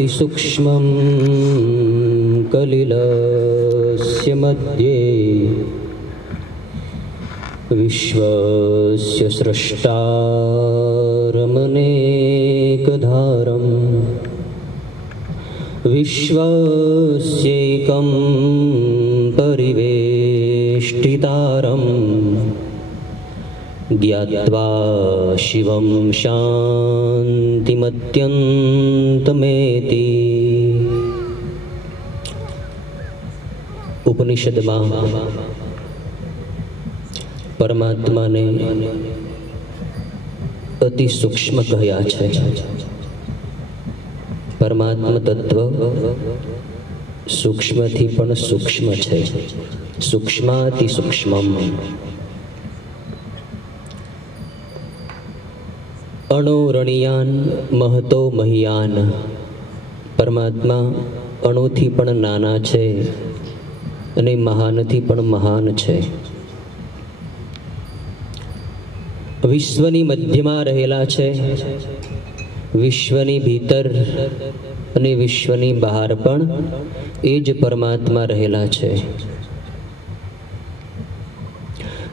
अतिसूक्ष्मं कलिलस्य मध्ये विश्वस्य स्रष्टारमनेकधारं विश्वस्यैकं परिवेष्टितारं ज्ञात्वा शिवं शान्तिमत्यन्तमेति। ઉપનિષદમાં પરમાત્માને અતિ સૂક્ષ્મ કહ્યા છે. પરમાત્મા તત્વ સૂક્ષ્મથી પણ સૂક્ષ્મ છે. સૂક્ષ્માતિ સૂક્ષ્મમ. અણુરણિયાન મહતો મહિયાન. પરમાત્મા અણુથી પણ નાના છે અને મહાનથી પણ મહાન છે. વિશ્વની મધ્યમાં રહેલા છે. વિશ્વની ભીતર અને વિશ્વની બહાર પણ એ જ પરમાત્મા રહેલા છે.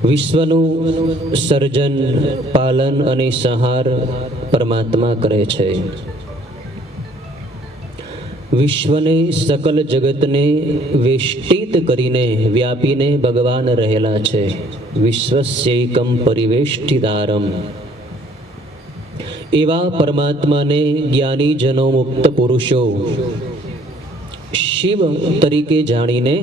વિશ્વનું સર્જન, પાલન અને સંહાર પરમાત્મા કરે છે. વિશ્વને, સકલ જગતને વેષ્ટિત કરીને, વ્યાપીને ભગવાન રહેલા છે. વિશ્વસ્યૈકમ પરિવેષ્ટિતારમ. એવા પરમાત્માને જ્ઞાનીજનો, મુક્ત પુરુષો શિવ તરીકે જાણીને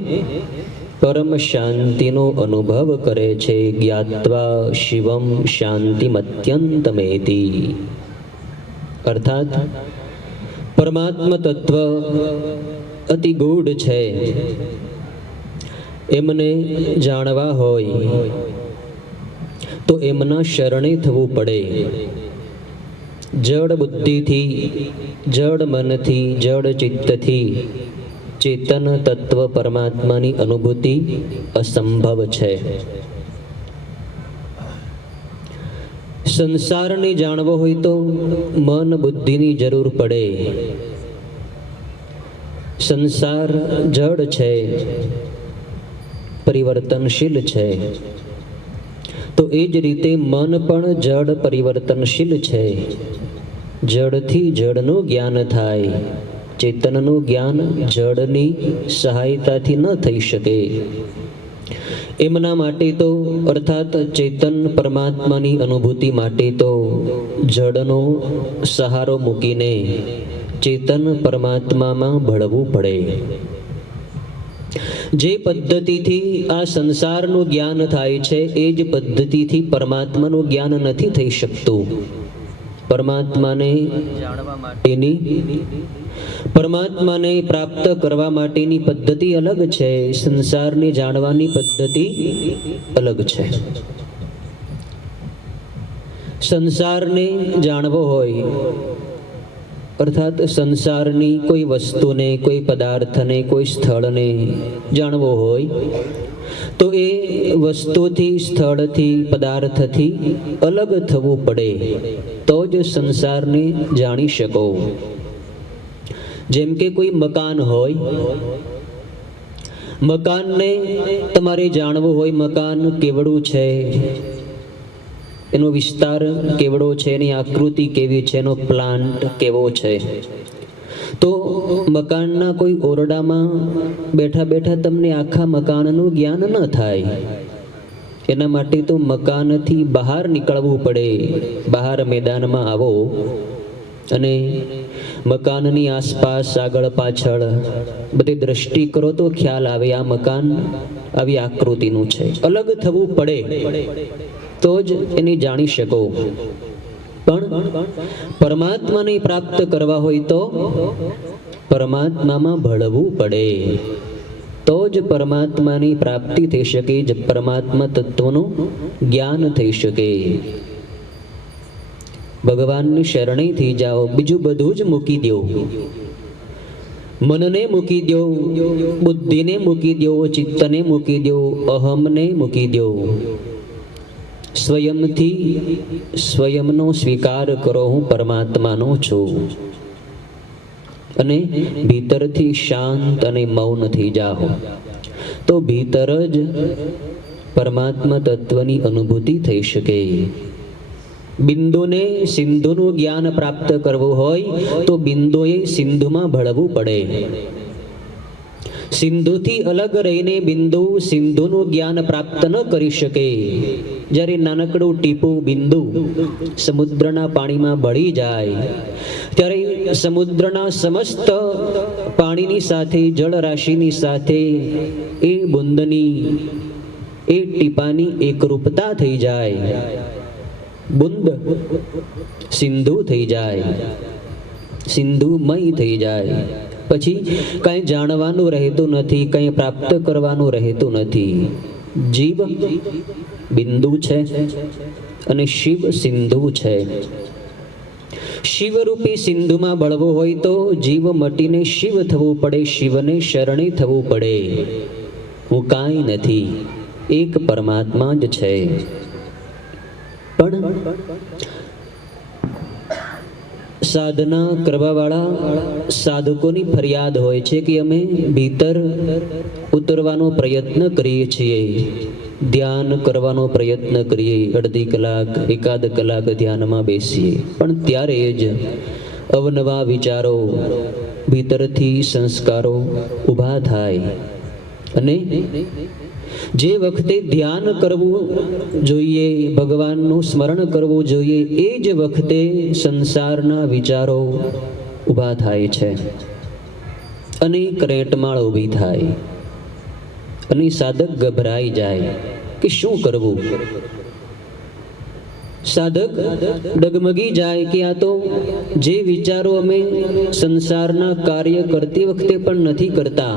પરમ શાંતિનો અનુભવ કરે છે. જ્ઞાત્વા શિવમ શાંતિમત્યંતમેતિ. અર્થાત પરમાત્મા તત્વ અતિ ગૂઢ છે. એમને જાણવા હોય તો એમના શરણે થવું પડે. જડ બુદ્ધિથી, જડ મનથી, જડ ચિત્તથી ચેતન તત્વ પરમાત્માની અનુભૂતિ અસંભવ છે. સંસારને જાણવો હોય તો મન બુદ્ધિની જરૂર પડે. સંસાર જડ છે, પરિવર્તનશીલ છે. તો એ જ રીતે મન પણ જડ પરિવર્તનશીલ છે. જડથી જડનું જ્ઞાન થાય. ચેતનનું જ્ઞાન જડની સહાયતાથી ન થઈ શકે. એમના માટે તો, અર્થાત ચેતન પરમાત્માની અનુભૂતિ માટે તો જડનો સહારો મૂકીને ચેતન પરમાત્મામાં ભળવું પડે. જે પદ્ધતિથી આ સંસારનું જ્ઞાન થાય છે એ જ પદ્ધતિથી પરમાત્માનું જ્ઞાન નથી થઈ શકતું. પરમાત્માને જાણવા માટેની, પરમાત્માને પ્રાપ્ત કરવા માટેની પદ્ધતિ અલગ છે. સંસારને જાણવાની પદ્ધતિ અલગ છે. સંસારને જાણવો હોય, અર્થાત સંસારની કોઈ વસ્તુને, કોઈ પદાર્થને, કોઈ સ્થળને જાણવો હોય તો એ વસ્તુથી, સ્થળથી, પદાર્થથી અલગ થવું પડે તો જ સંસારને જાણી શકો. જેમ કે કોઈ મકાન હોય, મકાનને તમારે જાણવું હોય મકાન કેવડું છે, એનો વિસ્તાર કેવડો છે, એની આકૃતિ કેવી છે, એનો પ્લાન્ટ કેવો છે. તો મકાનના કોઈ ઓરડામાં બેઠા બેઠા તમને આખા મકાનનું જ્ઞાન ન થાય. એના માટે તો મકાનથી બહાર નીકળવું પડે. બહાર મેદાનમાં આવો અને મકાનની આસપાસ, આગળ પાછળ બધી દ્રષ્ટિ કરો તો ખ્યાલ આવે આ મકાન આવી આકૃતિનું છે. અલગ થવું પડે તો જ એને જાણી શકો. પણ પરમાત્માને પ્રાપ્ત કરવા હોય તો પરમાત્મામાં ભળવું પડે તો જ પરમાત્માની પ્રાપ્તિ થઈ શકે, જ પરમાત્મા તત્વનું જ્ઞાન થઈ શકે. ભગવાનની શરણે થઈ જાઓ, બીજું બધું જ મૂકી દો. મનને મૂકી દો, બુદ્ધિને મૂકી દો, ચિત્તને મૂકી દો, અહમને મૂકી દો. સ્વયંથી સ્વયંનો સ્વીકાર કરો, હું પરમાત્માનો છું. અને ભીતરથી શાંત અને મૌન થઈ જાઓ તો ભીતર જ પરમાત્મા તત્વની અનુભૂતિ થઈ શકે. બિંદુને સિંધુનું જ્ઞાન પ્રાપ્ત કરવું હોય તો બિંદુએ સિંધુમાં ભળવું પડે. સિંધુથી અલગ રહીને બિંદુ સિંધુનું જ્ઞાન પ્રાપ્ત ન કરી શકે. જ્યારે નાનકડું ટીપું બિંદુ સમુદ્રના પાણીમાં ભળી જાય ત્યારે સમુદ્રના સમસ્ત પાણીની સાથે જળ રાશિની સાથે એ બુંદની એ ટીપાની એકરૂપતા થઈ જાય. બુંદ સિંધુ થઈ જાય, સિંધુમય થઈ જાય. પછી કંઈ જાણવાનું રહેતું નથી, કંઈ પ્રાપ્ત કરવાનું રહેતું નથી. જીવ બિંદુ છે અને શિવ સિંધુ છે. શિવરૂપી સિંધુમાં ભળવું હોય તો જીવ મટીને શિવ થવું પડે, શિવને શરણે થવું પડે. હું કાંઈ નથી, એક પરમાત્મા જ છે. પણ સાધના કરવાવાળા સાધકોની ફરિયાદ હોય છે કે અમે ભીતર ઉતરવાનો પ્રયત્ન કરીએ છીએ, ધ્યાન કરવાનો પ્રયત્ન કરીએ, અડધી કલાક એકાદ કલાક ધ્યાનમાં બેસીએ, પણ ત્યારે જ અવનવા વિચારો ભીતરથી સંસ્કારો ઊભા થાય. અને જે વખતે ધ્યાન કરવું જોઈએ, ભગવાનનું સ્મરણ કરવું જોઈએ, એ જ વખતે સંસારના વિચારો ઊભા થાય છે અને રેટમાળ ઊભી થાય અને સાધક ગભરાઈ જાય કે શું કરવું. સાધક ડગમગી જાય કે આ તો જે વિચારો અમે સંસારના કાર્ય કરતી વખતે પણ નથી કરતા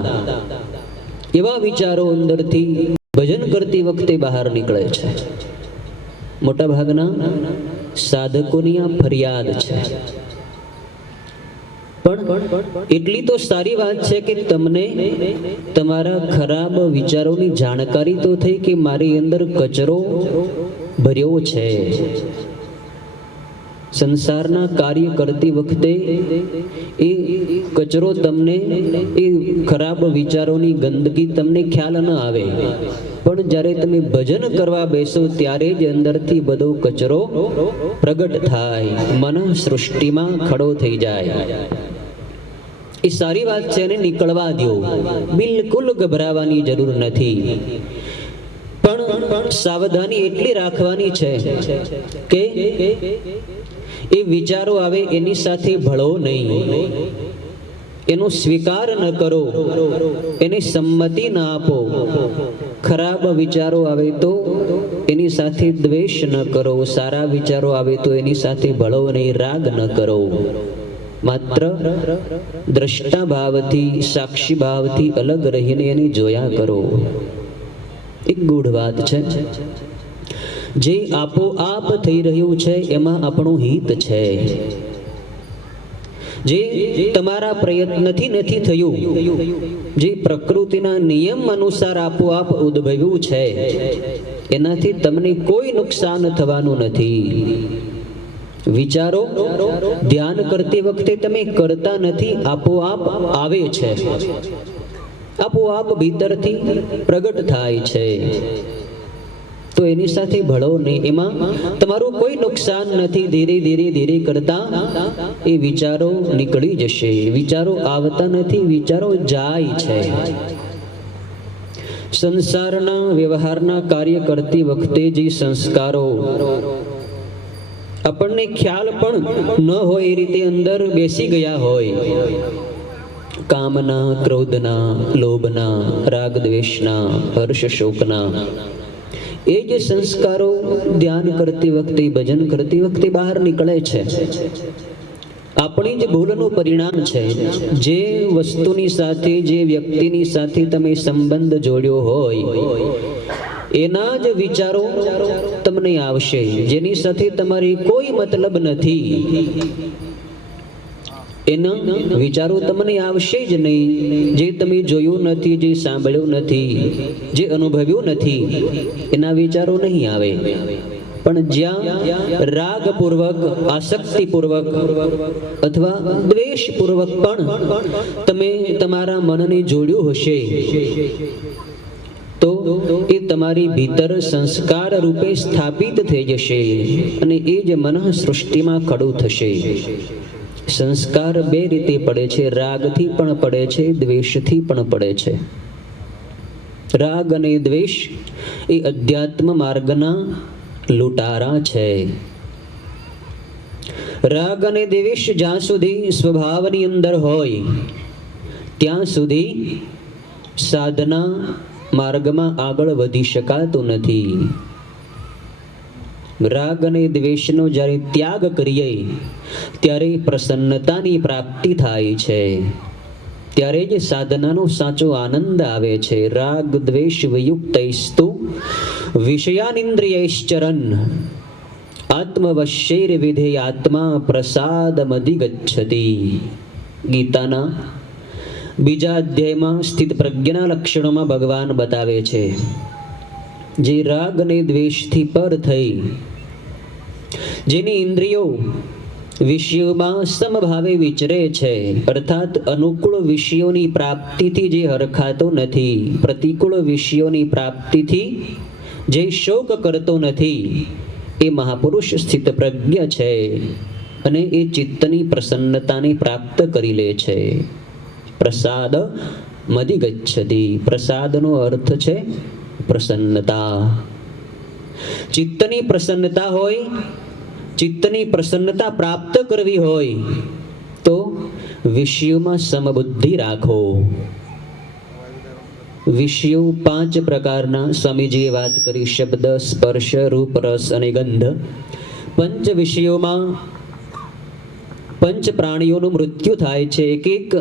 એવા વિચારો અંદરથી ભજન કરતી વખતે બહાર નીકળે છે. મોટા ભાગના સાધકોની આ ફરિયાદ છે. પણ એટલી તો સારી વાત છે કે તમને તમારા ખરાબ વિચારોની જાણકારી તો થઈ કે મારી અંદર કચરો ભર્યો છે. સંસારના કાર્ય કરતી વખતે એ કચરો તમને, એ ખરાબ વિચારોની ગંદકી તમને ખ્યાલ ન આવે, પણ જ્યારે તમે ભજન કરવા બેસો ત્યારે જ અંદરથી બધો કચરો પ્રગટ થાય, મન સૃષ્ટિમાં ખડો થઈ જાય. એ સારી વાત છે, એને નીકળવા દો, બિલકુલ ગભરાવાની જરૂર નથી. પણ સાવધાની એટલી રાખવાની છે કે એ વિચારો આવે એની સાથે ભળો નહીં, એનો સ્વીકાર ન કરો, એને સંમતિ ન આપો. ખરાબ વિચારો આવે તો એની સાથે દ્વેષ ન કરો, સારા વિચારો આવે તો એની સાથે ભળો નહીં, રાગ ન કરો. માત્ર દ્રષ્ટા ભાવથી, સાક્ષી ભાવથી અલગ રહીને એને જોયા કરો. એક ગૂઢ વાત છે, જે આપોઆપ થઈ રહ્યું છે એમાં આપણું હિત છે. જે તમારા પ્રયત્નથી નથી થયું, જે પ્રકૃતિના નિયમ અનુસાર આપોઆપ ઉદ્ભવ્યું છે, એનાથી તમને કોઈ નુકસાન થવાનું નથી. વિચારો ધ્યાન કરતી વખતે તમે કરતા નથી, આપોઆપ આવે છે, આપોઆપ ભીતરથી પ્રગટ થાય છે. તો એની સાથે ભળો નહીં, એમાં તમારું કોઈ નુકસાન નથી. ધીરે ધીરે ધીરે કરતા એ વિચારો નીકળી જશે. વિચારો આવતા નથી, વિચારો જાય છે. સંસારના વ્યવહારના કાર્ય કરતી વખતે જે સંસ્કારો આપણને ખ્યાલ પણ ન હોય એ રીતે અંદર બેસી ગયા હોય, કામના, ક્રોધના, લોભના, રાગ દ્વેષના, હર્ષ શોકના, એ જે સંસ્કારો ધ્યાન કરતી વખતે, ભજન કરતી વખતે બહાર નીકળે છે. આપણી જ ભૂલનું પરિણામ છે. જે વસ્તુની સાથે, જે વ્યક્તિની સાથે તમે સંબંધ જોડ્યો હોય એના જ વિચારો તમને આવશે. જેની સાથે તમારી કોઈ મતલબ નથી એના વિચારો તમને આવશે જ નહીં. જે તમે જોયું નથી, જે સાંભળ્યું નથી, જે અનુભવ્યું નથી, એના વિચારો નહીં આવે. પણ જ્યાં રાગપૂર્વક, આસક્તિપૂર્વક અથવા દ્વેષપૂર્વક પણ તમે તમારા મનને જોડ્યું હશે તો એ તમારી ભીતર સંસ્કાર રૂપે સ્થાપિત થઈ જશે અને એ જ મન સૃષ્ટિમાં ખડું થશે. સંસ્કાર બે રીતે પડે છે, રાગથી પણ પડે છે, દ્વેષથી પણ પડે છે. રાગ અને દ્વેષ એ અધ્યાત્મ માર્ગના લૂંટારા છે. રાગ અને દ્વેષ જ્યાં સુધી સ્વભાવની અંદર હોય ત્યાં સુધી સાધના માર્ગમાં આગળ વધી શકાતું નથી. રાગ અને દ્વેષનો જ્યારે ત્યાગ કરીએ ત્યારે પ્રસન્નતાની પ્રાપ્તિ થાય છે, ત્યારે જ સાધનાનો સાચો આનંદ આવે છે. રાગ દ્વેષ વિયુક્તૈસ્તુ વિષયાનિન્દ્રિયૈશ્ચરન આત્મવશ્યૈર વિધેયાત્મા પ્રસાદમધિગચ્છતિ. ગીતાના બીજા અધ્યાયમાં સ્થિત પ્રજ્ઞના લક્ષણોમાં ભગવાન બતાવે છે, જે રાગ અને દ્વેષથી પર થઈ જેની ઇન્દ્રિયો વિષયોમાં સમભાવે વિચરે છે, અર્થાત અનુકૂળ વિષયોની પ્રાપ્તિથી જે હરખાતો નથી, પ્રતિકૂળ વિષયોની પ્રાપ્તિથી જે શોક કરતો નથી, એ મહાપુરુષ સ્થિત પ્રજ્ઞ છે અને એ ચિત્તની પ્રસન્નતાને પ્રાપ્ત કરી લે છે. પ્રસાદ મધિગચ્છતિ. પ્રસાદનો અર્થ છે પ્રસન્નતા. ચિત્તની પ્રસન્નતા હોય, ચિત્તની પ્રસન્નતા પ્રાપ્ત કરવી હોય તો વિષયોમાં સમબુદ્ધિ રાખો. વિષયો 5 પ્રકારના સ્વામીજીએ વાત કરી: શબ્દ, સ્પર્શ, રૂપ, રસ અને ગંધ. પંચ વિષયોમાં પંચ પ્રાણીઓનું મૃત્યુ થાય છે. એક એક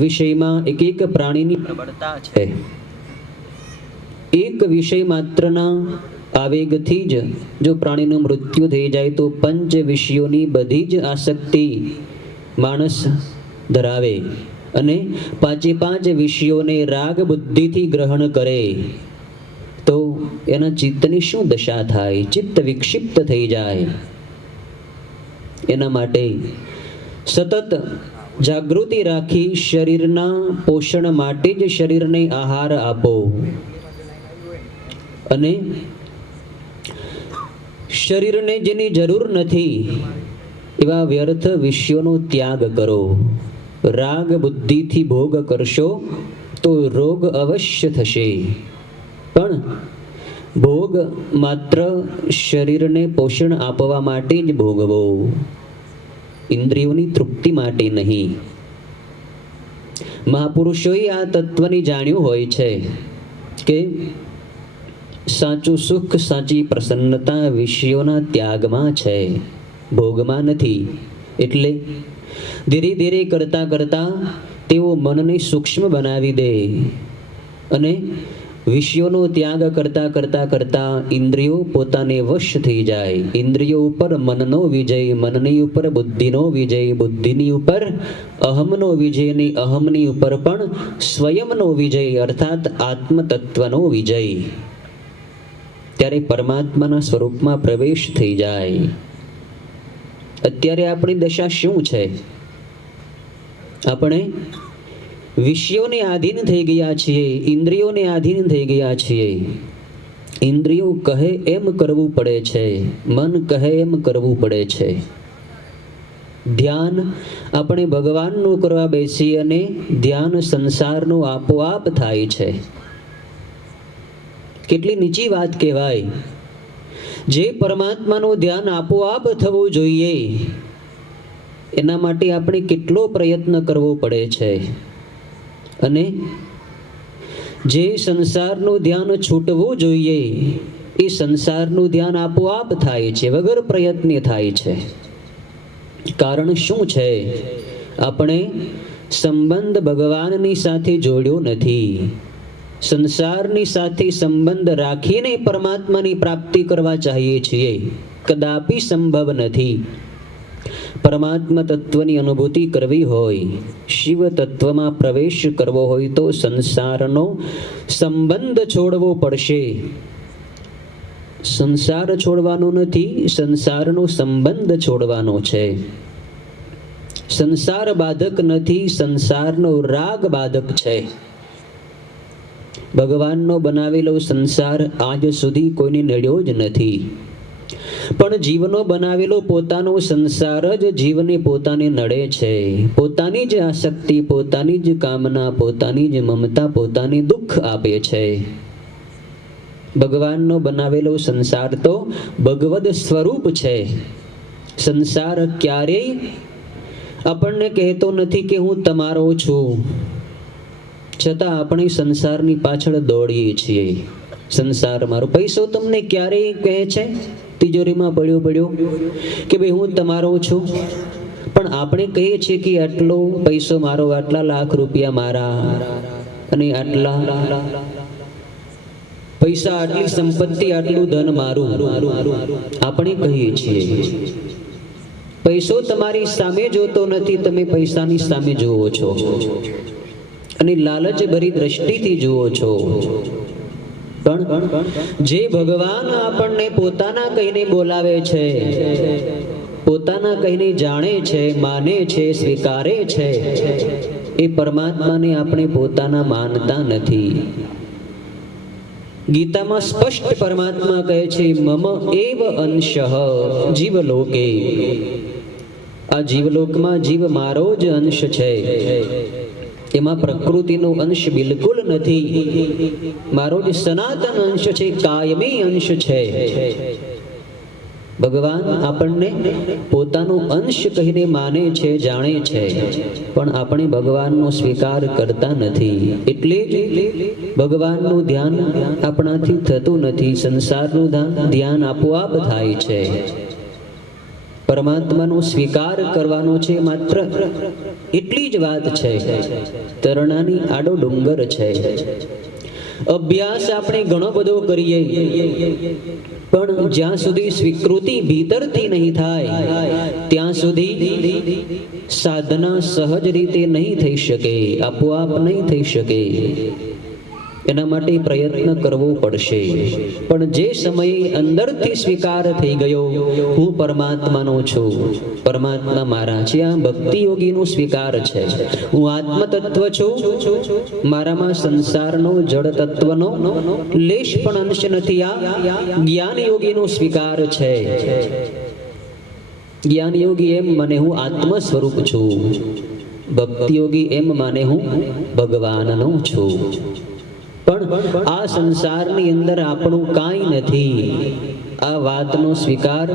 વિષયમાં એક એક પ્રાણીની પ્રબળતા છે. એક વિષય માત્રના આવેગથી જ જો પ્રાણીનું મૃત્યુ થઈ જાય તો પંચ વિષયોની બધી જ આસક્તિ માણસ ધરાવે અને 5 વિષયોને રાગ બુદ્ધિથી ગ્રહણ કરે તો એના ચિત્તની શું દશા થાય? ચિત્ત વિક્ષિપ્ત થઈ જાય. એના માટે સતત જાગૃતિ રાખી શરીરના પોષણ માટે જ શરીરને આહાર આપો અને શરીરને જેની જરૂર નથી એવા વ્યર્થ વિષયોનો ત્યાગ કરો. રાગ બુદ્ધિથી ભોગ કરશો તો રોગ અવશ્ય થશે, પણ ભોગ માત્ર શરીરને પોષણ આપવા માટે જ ભોગવો, ઇન્દ્રિયોની તૃપ્તિ માટે નહીં. મહાપુરુષોએ આ તત્વને જાણ્યું હોય છે કે સાચું સુખ, સાચી પ્રસન્નતા વિષયોના ત્યાગમાં છે, ભોગમાં નથી. એટલે ધીરે ધીરે કરતા કરતા તેઓ મનને સૂક્ષ્મ બનાવી દે અને વિષયોનો ત્યાગ કરતા કરતા કરતા ઇન્દ્રિયો પોતાને વશ થઈ જાય. ઇન્દ્રિયો ઉપર મનનો વિજય, મનની ઉપર બુદ્ધિનો વિજય, બુદ્ધિની ઉપર અહમનો વિજય અને અહમની ઉપર પણ સ્વયંનો વિજય અર્થાત આત્મતત્વનો વિજય. ત્યારે પરમાત્માના સ્વરૂપમાં પ્રવેશ થઈ જાય. અત્યારે આપણી દશા શું છે? આપણે વિષયોને આધીન થઈ ગયા છીએ, ઇન્દ્રિયોને આધીન થઈ ગયા છીએ. ઇન્દ્રિયો કહે એમ કરવું પડે છે, મન કહે એમ કરવું પડે છે. ધ્યાન આપણે ભગવાનનું કરવા બેસી અને ધ્યાન સંસારનું આપોઆપ થાય છે. કેટલી નીચી વાત કહેવાય! જે પરમાત્માનું ધ્યાન આપોઆપ થવું જોઈએ એના માટે આપણે કેટલો પ્રયત્ન કરવો પડે છે, અને જે સંસારનું ધ્યાન છૂટવું જોઈએ એ સંસારનું ધ્યાન આપોઆપ થાય છે, વગર પ્રયત્ને થાય છે. કારણ શું છે? આપણે સંબંધ ભગવાનની સાથે જોડ્યો નથી. સંસારની સાથે સંબંધ રાખીને પરમાત્માની પ્રાપ્તિ કરવા ચાહીએ છીએ, કદાપી સંભવ નથી. પરમાત્મા તત્વની અનુભૂતિ કરવી હોય, શિવ તત્વમાં પ્રવેશ કરવો હોય તો સંસારનો સંબંધ છોડવો પડશે. સંસાર છોડવાનો નથી, સંસારનો સંબંધ છોડવાનો છે. સંસાર બાધક નથી, સંસારનો રાગ બાધક છે. ભગવાનનો બનાવેલો સંસાર આજ સુધી કોઈને નડ્યો જ નથી, પણ જીવનો બનાવેલો પોતાનો સંસાર જ જીવને પોતાને નડે છે. પોતાની જ આસક્તિ, પોતાની જ કામના, પોતાની જ મમતા પોતાને દુઃખ આપે છે. ભગવાનનો બનાવેલો સંસાર તો ભગવદ સ્વરૂપ છે. સંસાર ક્યારેય આપણને કહેતો નથી કે હું તમારો છું, છતાં આપણે સંસારની પાછળ દોડીએ છીએ. સંસાર મારો. પૈસો તમને ક્યારેય કહે છે તિજોરીમાં પડ્યો કે ભાઈ હું તમારો છું? પણ આપણે કહીએ છીએ કે આટલો પૈસો મારો, આટલા લાખ રૂપિયા મારા, અને આટલા પૈસા, આટલી સંપત્તિ, આટલું ધન મારું, આપણે કહીએ છીએ. પૈસો તમારી સામે જોતો નથી, તમે પૈસાની સામે જુઓ છો અને લાલચ ભરી દ્રષ્ટિથી જુઓ છો. પણ જે ભગવાન આપણને પોતાના કહીને બોલાવે છે, પોતાના કહીને જાણે છે, માને છે, સ્વીકારે છે, એ પરમાત્માને આપણે પોતાના માનતા નથી. ગીતામાં સ્પષ્ટ પરમાત્મા કહે છે, મમ એવ અંશઃ જીવલોકે. આ જીવલોકમાં જીવ મારો જ અંશ છે. એમાં પ્રકૃતિનો અંશ બિલકુલ નથી. મારો જ સનાતન અંશ છે, કાયમી અંશ છે. ભગવાન આપણને પોતાનો અંશ કહીને માને છે, જાણે છે, પણ આપણે ભગવાનનો સ્વીકાર કરતા નથી. એટલે જ ભગવાનનું ધ્યાન આપણાથી થતું નથી. સંસારનું ધ્યાન આપોઆપ થાય છે. પરમાત્માનો સ્વીકાર કરવાનો છે, માત્ર એટલી જ વાત છે. તરણાની આડો ડુંગર છે. અભ્યાસ આપણે ઘણો બધો કરીએ, પણ જ્યાં સુધી સ્વીકૃતિ ભીતરથી નહીં થાય ત્યાં સુધી સાધના સહજ રીતે નહીં થઈ શકે, આપોઆપ નહીં થઈ શકે. એના માટે પ્રયત્ન કરવો પડશે. પણ જે સમયે અંદરથી સ્વીકાર થઈ ગયો, હું પરમાત્માનો છું, પરમાત્મા મારા છે, આ ભક્તિ યોગીનો સ્વીકાર છે. હું આત્મ તત્વ છું, મારામાં સંસારનો જડ તત્વનો લેશ પણ અંશ નથી. આ જ્ઞાન યોગીનો સ્વીકાર છે. જ્ઞાન યોગી એમ મને હું આત્મ સ્વરૂપ છું, ભક્તિ યોગી એમ માને હું ભગવાનનો છું. પણ આ સંસારની અંદર આપણું કાંઈ નથી. આ વાતનો સ્વીકાર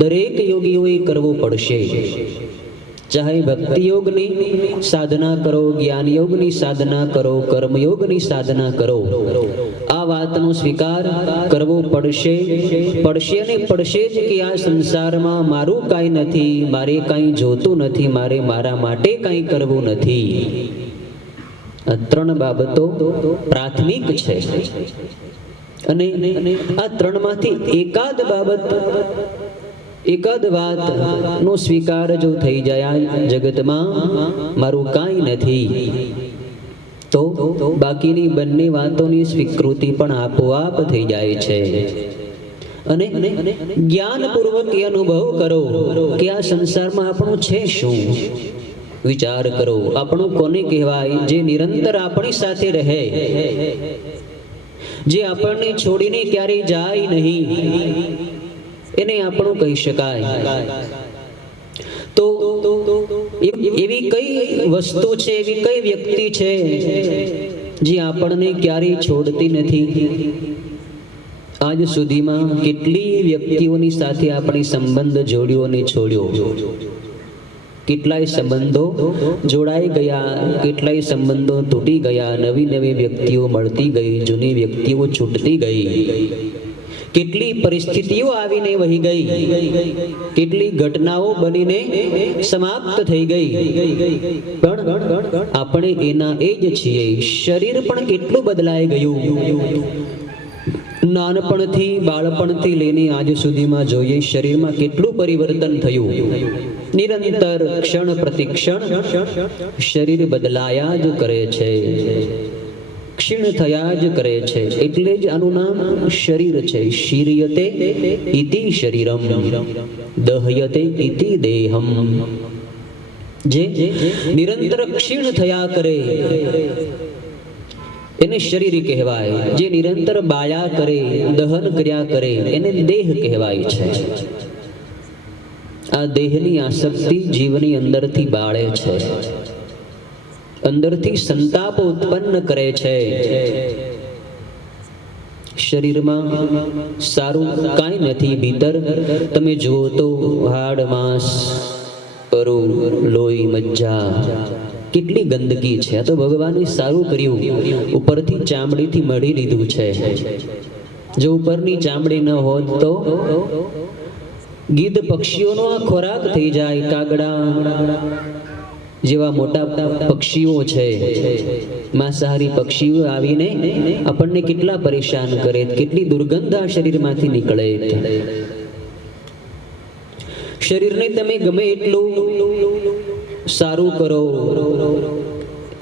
દરેક યોગીઓએ કરવો પડશે. ચાહે ભક્તિ યોગની સાધના કરો, જ્ઞાન યોગની સાધના કરો, કર્મયોગની સાધના કરો, આ વાતનો સ્વીકાર કરવો પડશે અને પડશે જ કે આ સંસારમાં મારું કાંઈ નથી, મારે કાંઈ જોતું નથી, મારે મારા માટે કાંઈ કરવું નથી. આ ત્રણ બાબતો પ્રાથમિક છે, અને આ ત્રણમાંથી એકાદ બાબત, એકાદ વાત નો સ્વીકાર જો થઈ જાય જગતમાં મારું કાંઈ નથી, તો બાકીની બંને વાતોની સ્વીકૃતિ પણ આપોઆપ થઈ જાય છે. અને જ્ઞાનપૂર્વક એ અનુભવ કરો કે આ સંસારમાં આપણું છે શું. વિચાર કરો, આપણું કોને કહેવાય? જે નિરંતર આપણી સાથે રહે, જે આપણને છોડીને ક્યારેય જાય નહીં, એને આપણું કહી શકાય. તો એવી કઈ વસ્તુ છે, એવી કઈ વ્યક્તિ છે જે આપણને ક્યારેય છોડતી નથી? આજ સુધીમાં કેટલી વ્યક્તિઓની સાથે આપણે સંબંધ જોડ્યો અને છોડ્યો. કેટલાય સંબંધો જોડાઈ ગયા, કેટલાય સંબંધો તૂટી ગયા, નવી નવી વ્યક્તિઓ મળતી ગઈ, જૂની વ્યક્તિઓ છૂટતી ગઈ. કેટલી પરિસ્થિતિઓ આવીને વહી ગઈ, કેટલી ઘટનાઓ બનીને સમાપ્ત થઈ ગઈ, પણ આપણે એના એ જ છીએ. શરીર પણ કેટલું બદલાઈ ગયું. નાનપણથી, બાળપણથી લઈને આજ સુધીમાં જોઈએ, શરીરમાં કેટલું પરિવર્તન થયું. નિરંતર ક્ષણ પ્રતિ ક્ષણ શરીર બદલાયા જ કરે છે. ક્ષીણ થયા જ કરે છે. એટલે જ આનું નામ શરીર છે. શીર્યતે ઇતિ શરીરમ, દહ્યતે ઇતિ દેહમ. જે નિરંતર ક્ષીણ થયા કરે એને શરીર કહેવાય. જે નિરંતર બાળ્યા કરે, દહન કર્યા કરે એને દેહ કહેવાય છે. આ દેહની આસક્તિ જીવની અંદરથી બાળે છે, અંદરથી સંતાપ ઉત્પન્ન કરે છે. શરીરમાં સારું કાંઈ નથી. ભીતર તમે જુઓ તો હાડ, માંસ, પરુ, લોહી, મજ્જા, કેટલી ગંદકી છે. આ તો ભગવાને સારું કર્યું, ઉપરથી ચામડીથી મળી લીધું છે. જો ઉપરની ચામડી ન હોત તો ગીધ પક્ષીઓનો આ ખોરાક થઈ જાય. કાગડા જેવા મોટા પક્ષીઓ છે, માંસાહારી પક્ષીઓ આવીને આપણને કેટલા પરેશાન કરે, કેટલી દુર્ગંધ આ શરીરમાંથી નીકળે. શરીરને તમે ગમે એટલું સારું કરો,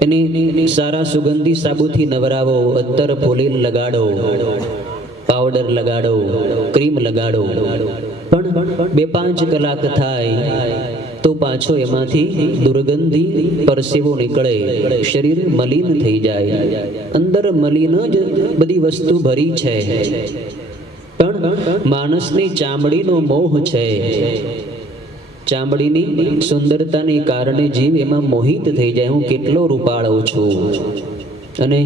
એને સારા સુગંધી સાબુથી નવરાવો, અત્તર ફોલીન લગાડો, પાવડર લગાડો, ક્રીમ લગાડો, પણ 2-5 કલાક થાય તો પાછો એમાંથી દુર્ગંધી પરસેવો નીકળે, શરીર મલિન થઈ જાય. અંદર મલિન જ બધી વસ્તુ ભરી છે. પણ માણસની ચામડીનો મોહ છે. ચામડીની સુંદરતાને કારણે જીવ એમાં મોહિત થઈ જાય. હું કેટલો રૂપાળો છું. અને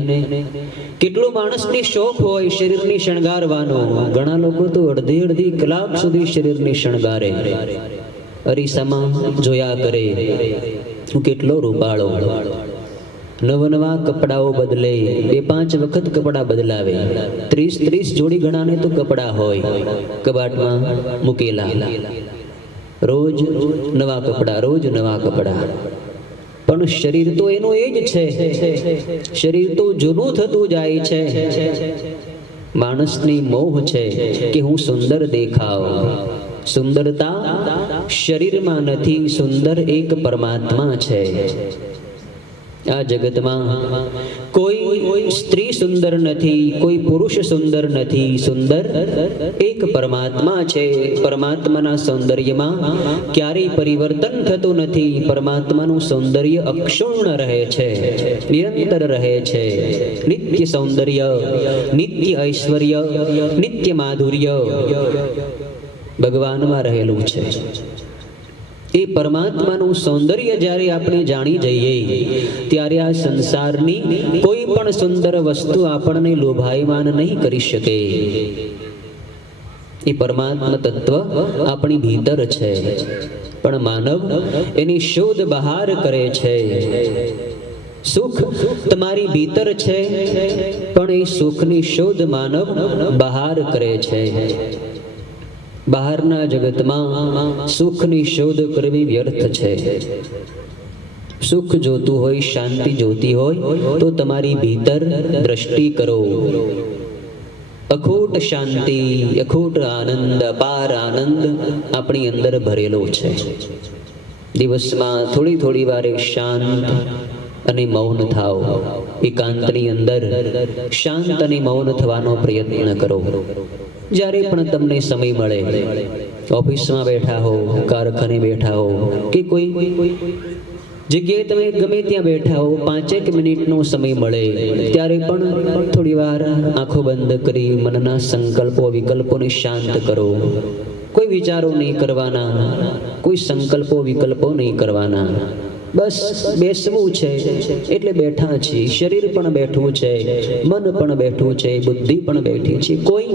કેટલો માણસને શોખ હોય શરીરની શણગારવાનો. ઘણા લોકો તો અડધી કલાક સુધી શરીરની શણગારે, અરીસામાં જોયા કરે, હું કેટલો રૂપાળો. નવા કપડાઓ બદલે, 2-5 વખત કપડાં બદલાવે. 30 જોડી ઘણાને તો કપડાં હોય કબાટમાં મૂકેલા. રોજ નવા કપડાં, રોજ નવા કપડાં. પણ શરીર તો એનું એ જ છે. શરીર તો જૂનું થતું જાય છે. માણસની મોહ છે કે હું સુંદર દેખાવ. સુંદરતા શરીરમાં નથી, સુંદર એક પરમાત્મા છે. આ જગતમાં કોઈ સ્ત્રી સુંદર નથી, કોઈ પુરુષ સુંદર નથી. સુંદર એક પરમાત્મા છે. પરમાત્માના સૌંદર્યમાં ક્યારેય પરિવર્તન થતું નથી. પરમાત્માનું સૌંદર્ય અક્ષુણ્ણ રહે છે, નિરંતર રહે છે. નિત્ય સૌંદર્ય, નિત્ય ઐશ્વર્ય, નિત્ય માધુર્ય ભગવાનમાં રહેલું છે. એ પરમાત્માનું સૌંદર્ય જ્યારે આપણે જાણી જઈએ ત્યારે આ સંસારની કોઈ પણ સુંદર વસ્તુ આપણને લોભાયમાન નહીં કરી શકે. એ પરમાત્મા તત્વ આપણી ભીતર છે, પણ માનવ એની શોધ બહાર કરે છે. સુખ તમારી ભીતર છે, પણ એ સુખની શોધ માનવ બહાર કરે છે. બહારના જગતમાં સુખની શોધ કરવી વ્યર્થ છે. સુખ જોતું હોય, શાંતિ જોતી હોય તો તમારી ભીતર દ્રષ્ટિ કરો. અખૂટ શાંતિ, અખૂટ આનંદ, અપાર આનંદ આપણી અંદર ભરેલો છે. દિવસમાં થોડી વારે શાંત અને મૌન થાઓ. એકાંતની અંદર શાંત અને મૌન થવાનો પ્રયત્ન કરો. જ્યારે પણ તમને સમય મળે, ઓફિસમાં બેઠા હો, કારખાને બેઠા હો, કે કોઈ જગ્યાએ તમે ગમે ત્યાં બેઠા હો, 5 મિનિટનો સમય મળે ત્યારે પણ થોડી વાર આંખો બંધ કરી મનના સંકલ્પો વિકલ્પોને શાંત કરો. કોઈ વિચારો નહીં કરવાના, કોઈ સંકલ્પો વિકલ્પો નહીં કરવાના. બસ બેસવું છે એટલે બેઠા છીએ. શરીર પણ બેઠું છે, મન પણ બેઠું છે, બુદ્ધિ પણ બેઠી છે. કોઈ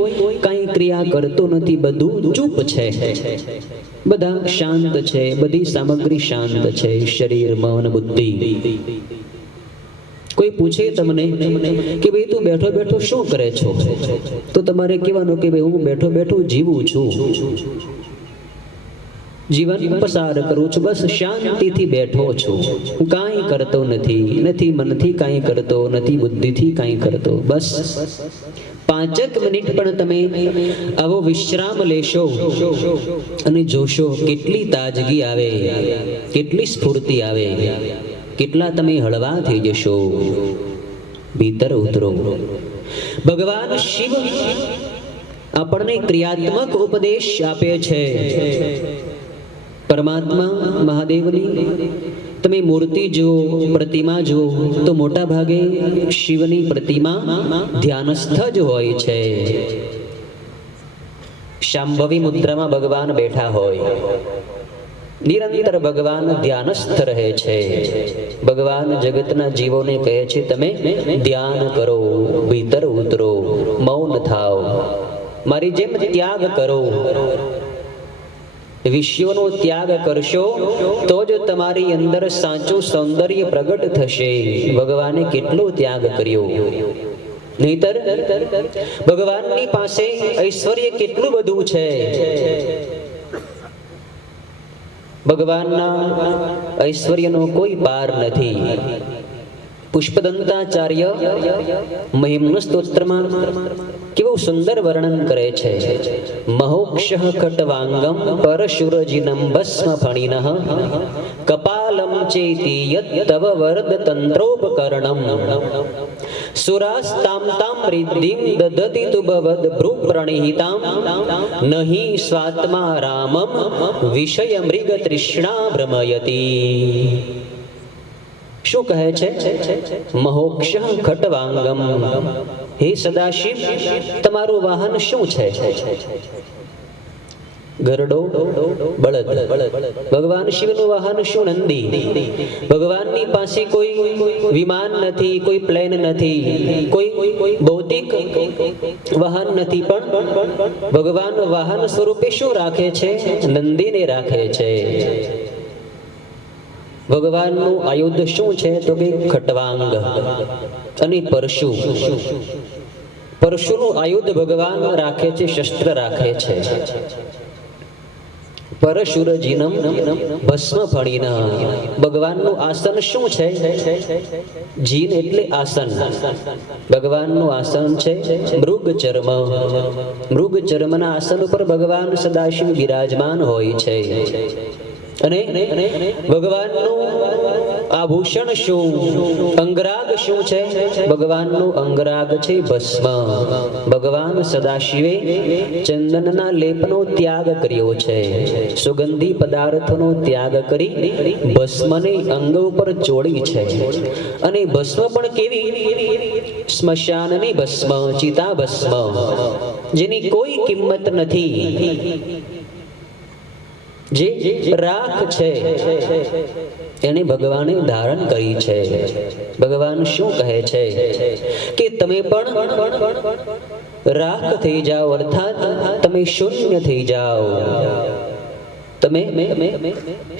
કાંઈ ક્રિયા કરતો નથી, બધું ચૂપ છે. બધા શાંત છે, બધી સામગ્રી શાંત છે, શરીર, મન, બુદ્ધિ. કોઈ પૂછે તમને કે ભાઈ તું બેઠો બેઠો શું કરે છો, તો તમારે કહેવાનું કે ભાઈ હું બેઠો બેઠો જીવું છું, જીવન પસાર કરું છું, બસ શાંતિથી બેઠો છું. હું કાંઈ કરતો નથી મનથી કાંઈ કરતો, નથી બુદ્ધિથી કાંઈ કરતો. બસ 5 મિનિટ પણ તમે આવો વિશ્રામ લેશો અને જોશો કેટલી તાજગી આવે, કેટલી સ્ફૂર્તિ આવે, કેટલા તમે હળવા થઈ જશો. ભીતર ઉતરો. ભગવાન શિવ આપણને ક્રિયાત્મક ઉપદેશ આપે છે. પરમાત્મા મહાદેવની તમે મૂર્તિ જુઓ, પ્રતિમા જુઓ તો મોટા ભાગે શિવની પ્રતિમા ધ્યાનસ્થ જ હોય છે. શાંભવી મુદ્રામાં ભગવાન બેઠા હોય, નિરંતર ભગવાન ધ્યાનસ્થ રહે છે. ભગવાન જગતના જીવોને કહે છે તમે ધ્યાન કરો, ભીતર ઉતરો, મૌન થાઓ, મારી જેમ ત્યાગ કરો. વિષયોનો ત્યાગ કરશો તો જ તમારી અંદર સાચું સૌંદર્ય પ્રગટ થશે. ભગવાને કેટલો ત્યાગ કર્યો, નહીતર ભગવાનની પાસે ઐશ્વર્ય કેટલું બધું છે. ભગવાનના ઐશ્વર્યનો કોઈ પાર નથી. પુષ્પદંતાચાર્ય મહિમ્ન સ્તોત્રમાં કેવું સુંદર વર્ણન કરે છે. મહોક્ષ ખટવાંગમ પરશુરજિનમ ભસ્મ ફણિનઃ કપાલમ ચેતિ યત તવ વરદ તંત્રોપકરણમ સુરાસ્તામ તામ રિદ્ધિમ દદતિ તુભવદ ભ્રુ પ્રણિહિતામ નહિ સ્વાત્મા રામમ વિષય મૃગ તૃષ્ણા ભ્રમયતી. શું કહે છે? મહોક્ષ ખટવાંગમ, હે સદાશિવ તમારું વાહન શું છે? ગરડો, બળદ. ભગવાન શિવનું વાહન શું? નંદી. ભગવાનની પાસે કોઈ વિમાન નથી, કોઈ પ્લેન નથી, કોઈ ભૌતિક વાહન નથી, પણ ભગવાન વાહન સ્વરૂપે શું રાખે છે? નંદીને રાખે છે. ભગવાનનું આયુધ શું છે? તો કે ખટવાંગ અને પરશુ. પરશુનું આયુધ ભગવાન રાખે છે, શસ્ત્ર રાખે છે. પરશુરજિનમ ભસ્મ ફણિનઃ. ભગવાનનું આસન શું છે? જીન એટલે આસન. ભગવાનનું આસન છે મૃગ ચર્મ. મૃગ ચર્મના આસન ઉપર ભગવાન સદાશિવ બિરાજમાન હોય છે. અને ભગવાનનું આભૂષણ શું? અંગરાગ શું છે? ભગવાનનું અંગરાગ છે ભસ્મ. ભગવાન સદાશિવે ચંદનના લેપનો ત્યાગ કર્યો છે. સુગંધી પદાર્થોનો ત્યાગ કરી ભસ્મને અંગ ઉપર ચોળી છે. અને ભસ્મ પણ કેવી? સ્મશાનની ભસ્મ, ચિતા ભસ્મ, જેની કોઈ કિંમત નથી, જે રાખ છે, એને ભગવાને ધારણ કરી છે. ભગવાન શું કહે છે? કે તમે પણ રાખ થઈ જાઓ, અર્થાત તમે શૂન્ય થઈ જાઓ, તમે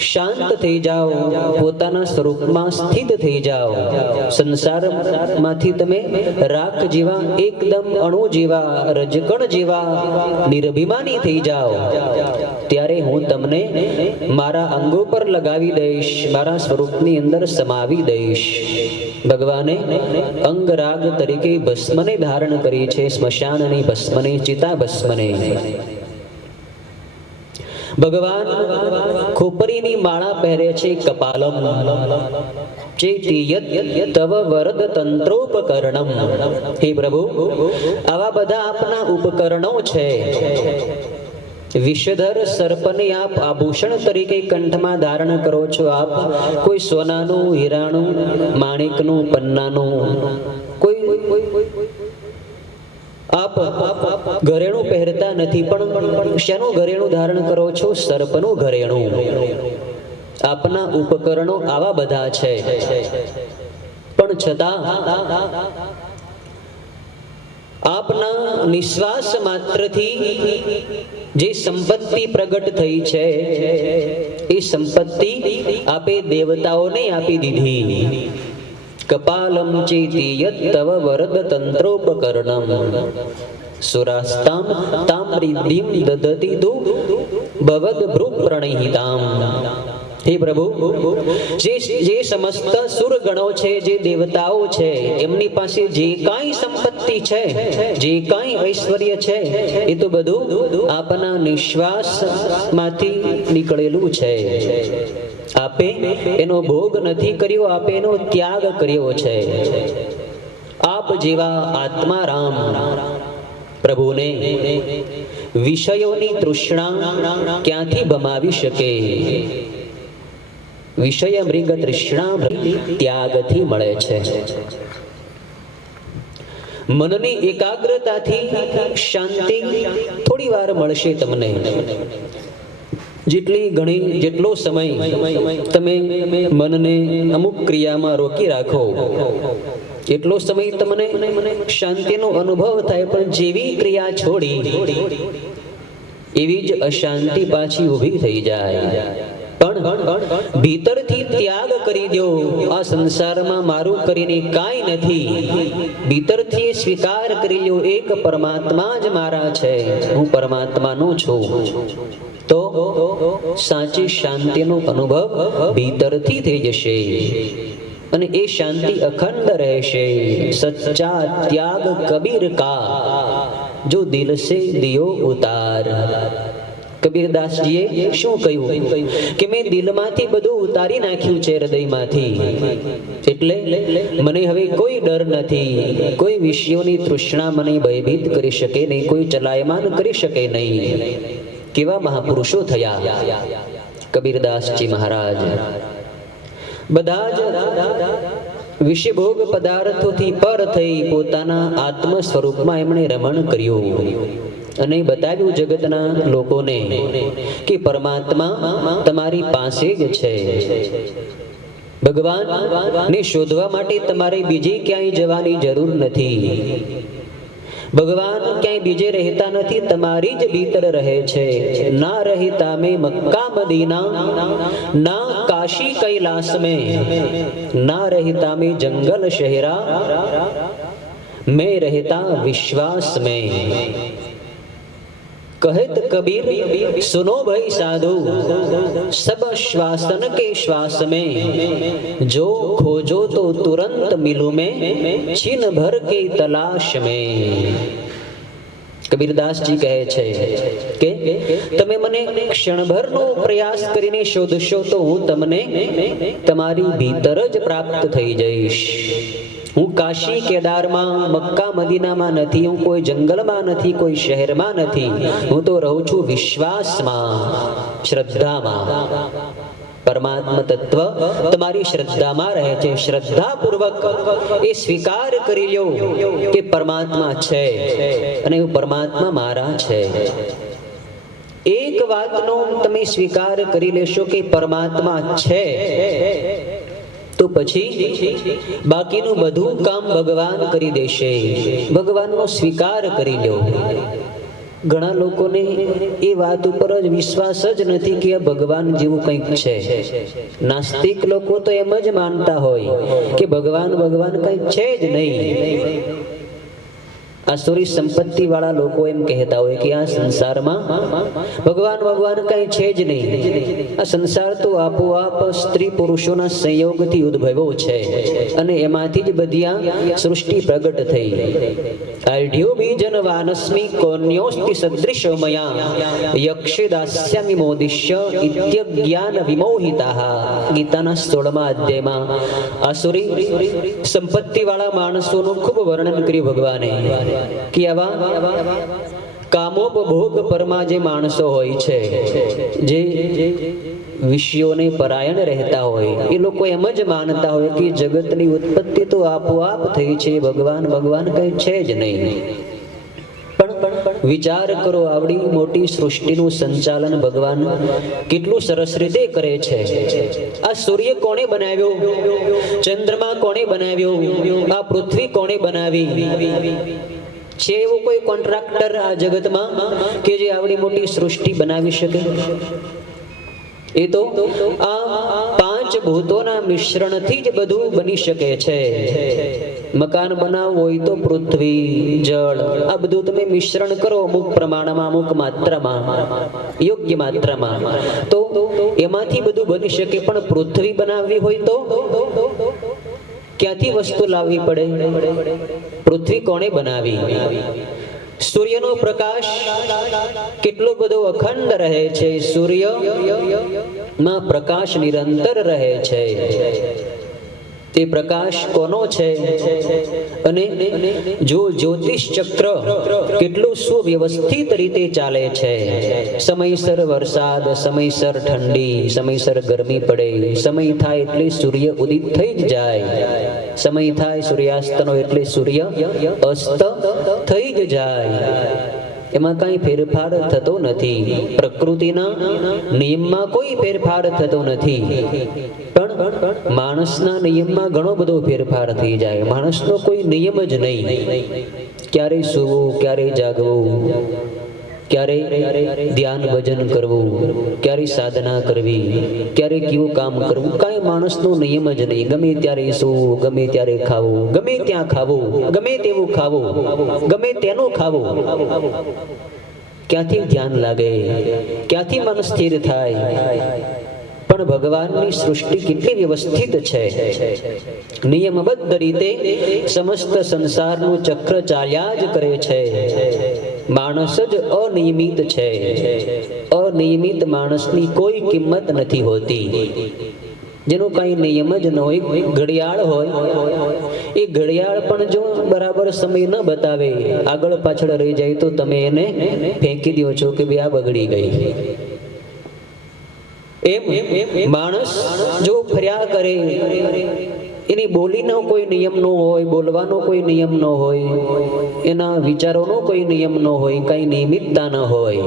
શાંત થઈ જાઓ, પોતાના સ્વરૂપમાં સ્થિત થઈ જાઓ. સંસારમાંથી તમે રાખ જેવા, એકદમ અણુ જેવા, રજકણ જેવા નિરભિમાની થઈ જાઓ. ત્યારે હું તમને મારા અંગો પર લગાવી દઈશ, મારા સ્વરૂપની અંદર સમાવી દઈશ. ભગવાને અંગરાગ તરીકે ભસ્મને ધારણ કરી છે, સ્મશાનની ભસ્મને, ચિતા ભસ્મને. ભગવાન ખોપરીની માળા પહેરે છે, કપાલમ ચેતિ યત તવ વરદ તંત્રોપકરણમ. હે પ્રભુ, આવા બધા આપના ઉપકરણો છે. વિષધર સર્પને આપ આભૂષણ તરીકે કંઠમાં ધારણ કરો છો. આપ કોઈ સોનાનું, હીરાનું, માણેકનું, પન્નાનું, કોઈ આપ ઘરેણું પહેરતા નથી, પણ શેનું ઘરેણું ધારણ કરો છો? સર્પનું ઘરેણું. આપના ઉપકરણો આવા બધા છે, પણ છતાં આપના નિશ્વાસ માત્રથી જે સંપત્તિ પ્રગટ થઈ છે, એ સંપત્તિ આપે દેવતાઓને આપી દીધી. કપાલમ ચેતિ યત તવ વરદ તંત્રોપકરણમ સુરાસ્તામ તામ રિદ્ધિમ દદતિ તુ ભવદ ભ્રુ પ્રણિહિતામ. હે પ્રભુ, જે સમસ્ત સુરગણો છે, જે દેવતાઓ છે, એમની પાસે જે કાંઈ સંપત્તિ છે, જે કાંઈ ઐશ્વર્ય છે, એ તો બધું આપના નિશ્વાસમાંથી નીકળેલું છે. આપે એનો ભોગ નથી કર્યો, આપે એનો ત્યાગ કર્યો છે. આપ જેવા આત્મારામ પ્રભુને વિષયોની તૃષ્ણા ક્યાંથી ભમાવી શકે? વિષય મૃગ તૃષ્ણા ત્યાગથી મળે છે. મનની એકાગ્રતાથી શાંતિ થોડી વાર મળશે તમને. જેટલો સમય તમે મનને અમુક ક્રિયામાં રોકી રાખો એટલો સમય તમને શાંતિનો અનુભવ થાય. પણ જેવી ક્રિયા છોડી એવી જ અશાંતિ પાછી ઊભી થઈ જાય. પણ ભીતરથી ત્યાગ કરી દો. આ સંસારમાં મારું કરીને કાંઈ નથી. ભીતરથી સ્વીકાર કરી લો, એક પરમાત્મા જ મારા છે, હું પરમાત્માનો છું. તો સાચી શાંતિનો અનુભવ ભીતરથી થઈ જશે અને એ શાંતિ અખંડ રહેશે. સચ્ચા ત્યાગ કબીર કા જો દિલ સે દિયો ઉતાર. કબીરદાસજીએ શું કહ્યું કે મેં દિલમાંથી બધું ઉતારી નાખ્યું છે, હૃદયમાંથી. એટલે મને હવે કોઈ ડર નથી. કોઈ વિષયોની તૃષ્ણા મને ભયભીત કરી શકે નહીં, કોઈ ચલાયમાન કરી શકે નહીં. કેવા મહાપુરુષો થયા કબીરદાસજી મહારાજ. બધા જ વિષયભોગ પદાર્થોથી પર થઈ પોતાના આત્મ સ્વરૂપમાં એમણે રમણ કર્યું અને બતાવ્યું જગતના લોકોને કે પરમાત્મા તમારી પાસે જ છે. ભગવાનને શોધવા માટે તમારે બીજે ક્યાંય જવાની જરૂર નથી. ભગવાન ક્યાંય બીજે રહેતા નથી, તમારી જ ભીતર રહે છે. ના રહેતા મેં મક્કા મદીના, ના કાશી કૈલાસ में, ના રહેતા મેં જંગલ શહેરા, मैं रहता विश्वास में. कहत कबीर सुनो भाई साधु, सब श्वासन के श्वास में, जो खोजो तो तुरंत मिलूं मैं, छीन भर के तलाश में. કબીરદાસજી કહે છે કે તમે મને ક્ષણભરનો પ્રયાસ કરીને શોધશો તો હું તમને તમારી ભીતર જ પ્રાપ્ત થઈ જઈશ. હું કાશી કેદારમાં, મક્કા મદીનામાં નથી, હું કોઈ જંગલમાં નથી, કોઈ શહેરમાં નથી. હું તો રહું છું વિશ્વાસમાં, શ્રદ્ધામાં. પરમાત્મા તત્વ તમારી શ્રદ્ધામાં રહે છે. શ્રદ્ધાપૂર્વક એ સ્વીકાર કરી લો કે પરમાત્મા છે અને એ પરમાત્મા મારા છે. એક વાતનો તમે સ્વીકાર કરી લેશો કે પરમાત્મા છે, તો પછી બાકીનું બધું કામ ભગવાન કરી દેશે. ભગવાનનો સ્વીકાર કરી લો. ઘણા લોકોને એ વાત ઉપર જ વિશ્વાસ જ નથી કે ભગવાન જેવું કંઈક છે. નાસ્તિક લોકો તો એમ જ માનતા હોય કે ભગવાન કંઈક છે જ નહીં. આસુરી સંપત્તિ વાળા લોકો એમ કહેતા હોય કે આ સંસારમાં ભગવાન કઈ છે જ નહીં. આ સંસાર તો આપોઆપ સ્ત્રી પુરુષોના સંયોગથી ઉદ્ભવ્યો છે અને એમાંથી જ બધી આ સૃષ્ટિ પ્રગટ થઈ. આઢ્યો બીજન વાનસ્મિ કોન્યોસ્તિ સદૃશો મયા, યક્ષે દાસ્યામિ મોદિશ્ય ઇત્યજ્ઞાન વિમોહિતાઃ. ગીતાના 16મા અધ્યાયમાં આસુરી સંપત્તિ વાળા માણસોનું ખૂબ વર્ણન કર્યું ભગવાને કે આવા કામોપભોગ પરમાં જે માણસો હોય છે, જે વિષયોને પરાયણ રહેતા હોય, એ લોકો એમ જ માનતા હોય કે જગતની ઉત્પત્તિ તો આપોઆપ થઈ છે, ભગવાન કઈ છે જ નહીં. પણ વિચાર કરો, આવડી મોટી સૃષ્ટિનું સંચાલન ભગવાન કેટલું સરસ રીતે કરે છે. આ સૂર્ય કોણે બનાવ્યો? ચંદ્રમા કોણે બનાવ્યો? આ પૃથ્વી કોણે બનાવી? છે એવો કોઈ કોન્ટ્રાક્ટર આ જગતમાં કે જે આવડી મોટી સૃષ્ટિ બનાવી શકે? એ તો આ પાંચ ભૂતોના મિશ્રણથી જ બધું બની શકે છે. મકાન બનાવવું હોય તો પૃથ્વી, જળ, આ બધું તમે મિશ્રણ કરો અમુક પ્રમાણમાં, અમુક માત્રામાં, યોગ્ય માત્રામાં, તો એમાંથી બધું બની શકે. પણ પૃથ્વી બનાવવી હોય તો ક્યાંથી વસ્તુ લાવવી પડે? પૃથ્વી કોણે બનાવી? સૂર્યનો પ્રકાશ કેટલો બધો અખંડ રહે છે. સૂર્યમાં પ્રકાશ નિરંતર રહે છે. તે પ્રકાશ કોનો છે? અને જો જ્યોતિષ ચક્ર કેટલું સુવ્યવસ્થિત રીતે ચાલે છે, સમયસર વરસાદ, સમયસર ઠંડી, સમયસર ગરમી પડે, સમય થાય એટલે સૂર્ય ઉદિત થઈ જ જાય, સમય થાય સૂર્યાસ્તનો એટલે સૂર્ય અસ્ત થઈ જ જાય, એમાં કઈ ફેરફાર થતો નથી. પ્રકૃતિના નિયમમાં કોઈ ફેરફાર થતો નથી, પણ માણસના નિયમમાં ઘણો બધો ફેરફાર થઈ જાય. માણસનો કોઈ નિયમ જ નહીં. ક્યારે સૂવું, ક્યારે જાગવું, ક્યારે ધ્યાન ભજન કરવું, ક્યારે સાધના કરવી, ક્યારે કેવું કામ કરવું, કાંઈ માણસનો નિયમ જ નહીં. ગમે ત્યારે સૂવું, ગમે ત્યારે ખાવું, ગમે ત્યાં ખાવું, ગમે તેવું ખાવું, ગમે તેનું ખાવું. ક્યાંથી ધ્યાન લાગે? ક્યાંથી મન સ્થિર થાય? પણ ભગવાનની સૃષ્ટિ કેટલી વ્યવસ્થિત છે. નિયમબદ્ધ રીતે સમસ્ત સંસારનું ચક્ર ચાલ્યા જ કરે છે. માણસ જ અનિયમિત છે. અનિયમિત માણસની કોઈ કિંમત નથી હોતી. જેનો કઈ નિયમ જ ન હોય. ઘડિયાળ હોય, એ ઘડિયાળ પણ જો બરાબર સમય ન બતાવે, આગળ પાછળ રહી જાય, તો તમે એને ફેંકી દો છો કે ભાઈ આ બગડી ગઈ. એમ માણસ જો ફર્યા કરે, એની બોલીનો કોઈ નિયમ ન હોય, બોલવાનો કોઈ નિયમ ન હોય, એના વિચારોનો કોઈ નિયમ ન હોય, કઈ નિયમિતતા ન હોય,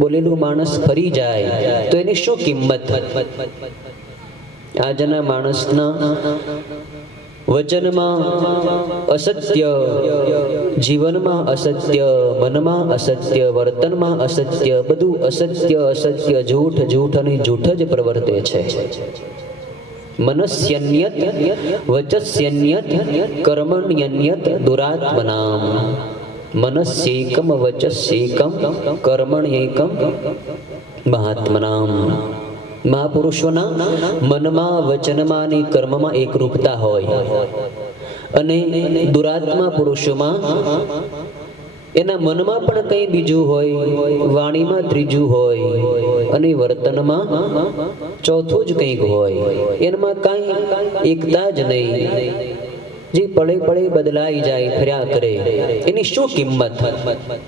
બોલેલું માણસ ફરી જાય તો એની શું કિંમત? આજના માણસના વચનમાં અસત્ય, જીવનમાં અસત્ય, મનમાં અસત્ય, વર્તનમાં અસત્ય, બધું અસત્ય અસત્ય, જૂઠ જૂઠ અને જૂઠ જ પ્રવર્તે છે. મનસ્યન્યત વચસ્યન્યત કર્મણ્યન્યત દુરાત્મનામ. મનસ્યેકમ વચસ્યેકમ કર્મણ્યેકમ મહાત્મનામ. મહાપુરુષોના મનમાં, વચનમાં અને કર્મમાં એકરૂપતા હોય, અને દુરાત્મા પુરુષોમાં એના મનમાં પણ કંઈ બીજું હોય, વાણીમાં ત્રીજું હોય, અને વર્તનમાં ચોથું જ કંઈક હોય. એમાં કાંઈ એકતા જ નહીં. જે પળે પળે બદલાઈ જાય, ફર્યા કરે, એની શું કિંમત?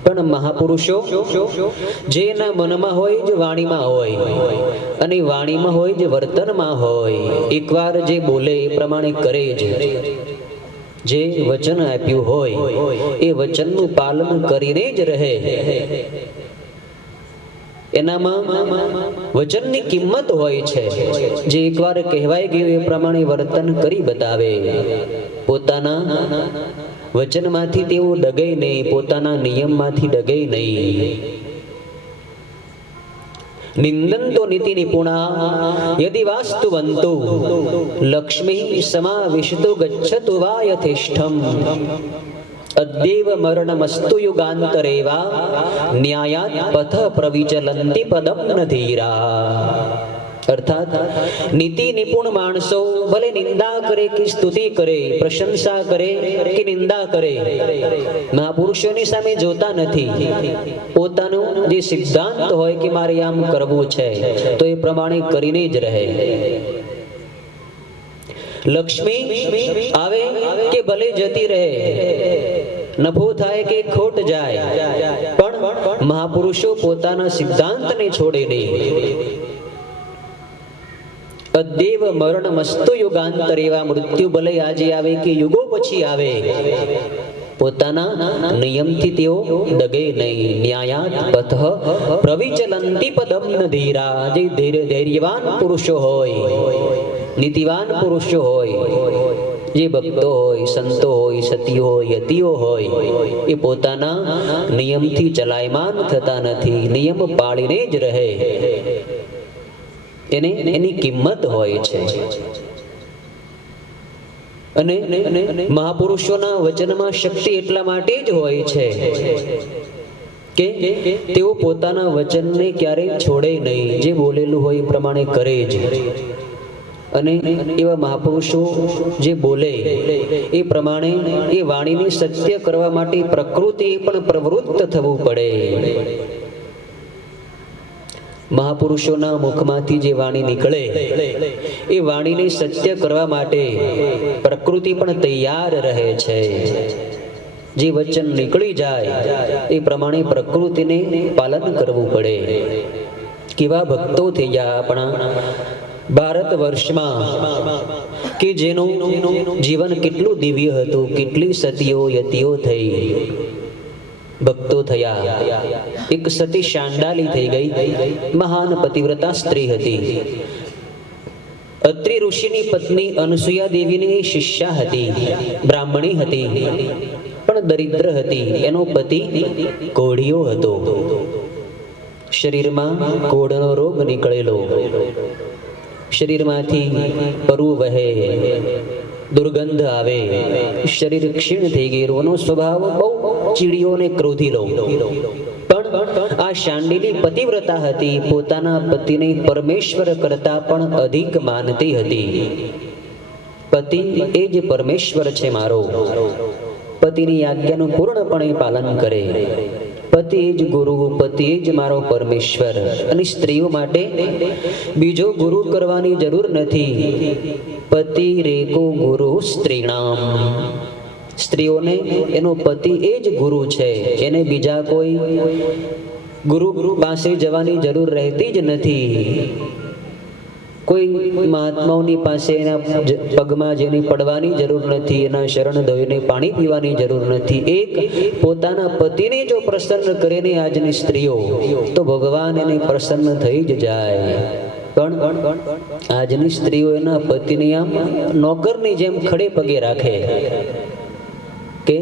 પણ મહાપુરુષો જે એના મનમાં હોય, જે વાણીમાં હોય, અને વાણીમાં હોય, જે વર્તનમાં હોય, એકવાર જે બોલે એ પ્રમાણે કરે જ. જે વચન આપ્યું હોય એ વચનનું પાલન કરીને જ રહે. એનામાં વચનની કિંમત હોય છે. જે એકવાર કહેવાય ગયું એ પ્રમાણે વર્તન કરી બતાવે. પોતાના વચનમાંથી તેઓ ડગે નહીં, પોતાના નિયમમાંથી ડગે નહીં. નિંદંતો નીતિ નિપુણા યદિ વાસ્તુવંતો લક્ષ્મી સમાવિશતો ગચ્છતુ વા યથેષ્ઠમ. અદ્યૈવ મરણમસ્તુ યુગાંતરેવા ન્યાયાત પથ પ્રવિચલંતિ પદમ ન ધીરા. અર્થાત નીતિ નિપુણ માણસો ભલે નિંદા કરે કે સ્તુતિ કરે, પ્રશંસા કરે કે નિંદા કરે, મહાપુરુષોની સામે જોતા નથી. પોતાનું જે સિદ્ધાંત હોય કે મારે આમ કરવું છે, તો એ પ્રમાણે કરીને જ રહે. લક્ષ્મી આવે કે ભલે જતી રહે, નફો થાય કે ખોટ જાય, પણ મહાપુરુષો પોતાના સિદ્ધાંતને છોડે નહીં. અદ્યૈવ મરણમસ્તુ યુગાંતરેવા. મૃત્યુ ભલે આજે આવે કે યુગો પછી આવે, પોતાના નિયમથી તેઓ ડગે નહીં. ન્યાયાત પથ પ્રવિચલંતિ પદમ ન ધીરા. જે ધૈર્યવાન પુરુષો હોય, નીતિવાન પુરુષો હોય, જે ભક્તો હોય, સંતો હોય, સતીઓ હોય, યતિઓ હોય, એ પોતાના નિયમથી ચલાયમાન થતા નથી. નિયમ પાળીને જ રહે. એને એની કિંમત હોય છે. અને મહાપુરુષોના વચનમાં શક્તિ એટલા માટે જ હોય છે કે તેઓ પોતાના વચનને ક્યારેય છોડે નહીં. જે બોલેલું હોય એ પ્રમાણે કરે જ. અને એવા મહાપુરુષો જે બોલે એ પ્રમાણે એ વાણીને સત્ય કરવા માટે પ્રકૃતિ પણ પ્રવૃત્ત થવું પડે. મહાપુરુષોના મુખમાંથી જે વાણી નીકળે એ વાણીને સત્ય કરવા માટે પ્રકૃતિ પણ તૈયાર રહે છે. જે વચન નીકળી જાય એ પ્રમાણે પ્રકૃતિને પાલન કરવું પડે. કેવા ભક્તો થઈ ગયા આપણા ભારત વર્ષમાં કે જેનું જીવન કેટલું દિવ્ય હતું, કેટલી સતીઓ યતિઓ થઈ, ભક્તો થયા. એક સતી શાંડાલી થઈ ગઈ, મહાન પતિવ્રતા સ્ત્રી હતી. અત્રિ ઋષિની પત્ની અનસુયા દેવીની શિષ્યા હતી, બ્રાહ્મણી હતી, પણ દરિદ્ર હતી. એનો પતિ કોઢિયો હતો. શરીરમાં કોઢનો રોગ નીકળેલો, શરીરમાંથી પરુ વહે, દુર્ગંધ આવે, શરીર ક્ષીણ થઈ ગયેલું. એનો સ્વભાવ બહુ ચીડિયો ને ક્રોધીલો. પણ આ શાંડિલી પતિવ્રતા હતી, પોતાના પતિને પરમેશ્વર કરતા પણ અધિક માનતી હતી. પતિ એ જ પરમેશ્વર છે મારો, પતિની આજ્ઞાનું પૂર્ણપણે પાલન કરે. પતિ એ જ ગુરુ, પતિ એ જ મારો પરમેશ્વર. અને સ્ત્રીઓ માટે બીજો ગુરુ કરવાની જરૂર નથી. પતિ રેકો ગુરુ સ્ત્રીણામ. સ્ત્રીઓને એનો પતિ એ જ ગુરુ છે, એને બીજા કોઈ ગુરુ પાસે જવાની જરૂર રહેતી જ નથી. કોઈ મહાત્માઓની પાસે એના પગમાં જેની પડવાની જરૂર નથી, એના શરણ ધોઈને પાણી પીવાની જરૂર નથી. એક પોતાના પતિને જો પ્રસન્ન કરે ને આજની સ્ત્રીઓ, તો ભગવાન એને પ્રસન્ન થઈ જ જાય. પણ આજની સ્ત્રીઓ એના પતિને આમ નોકરની જેમ ખડે પગે રાખે કે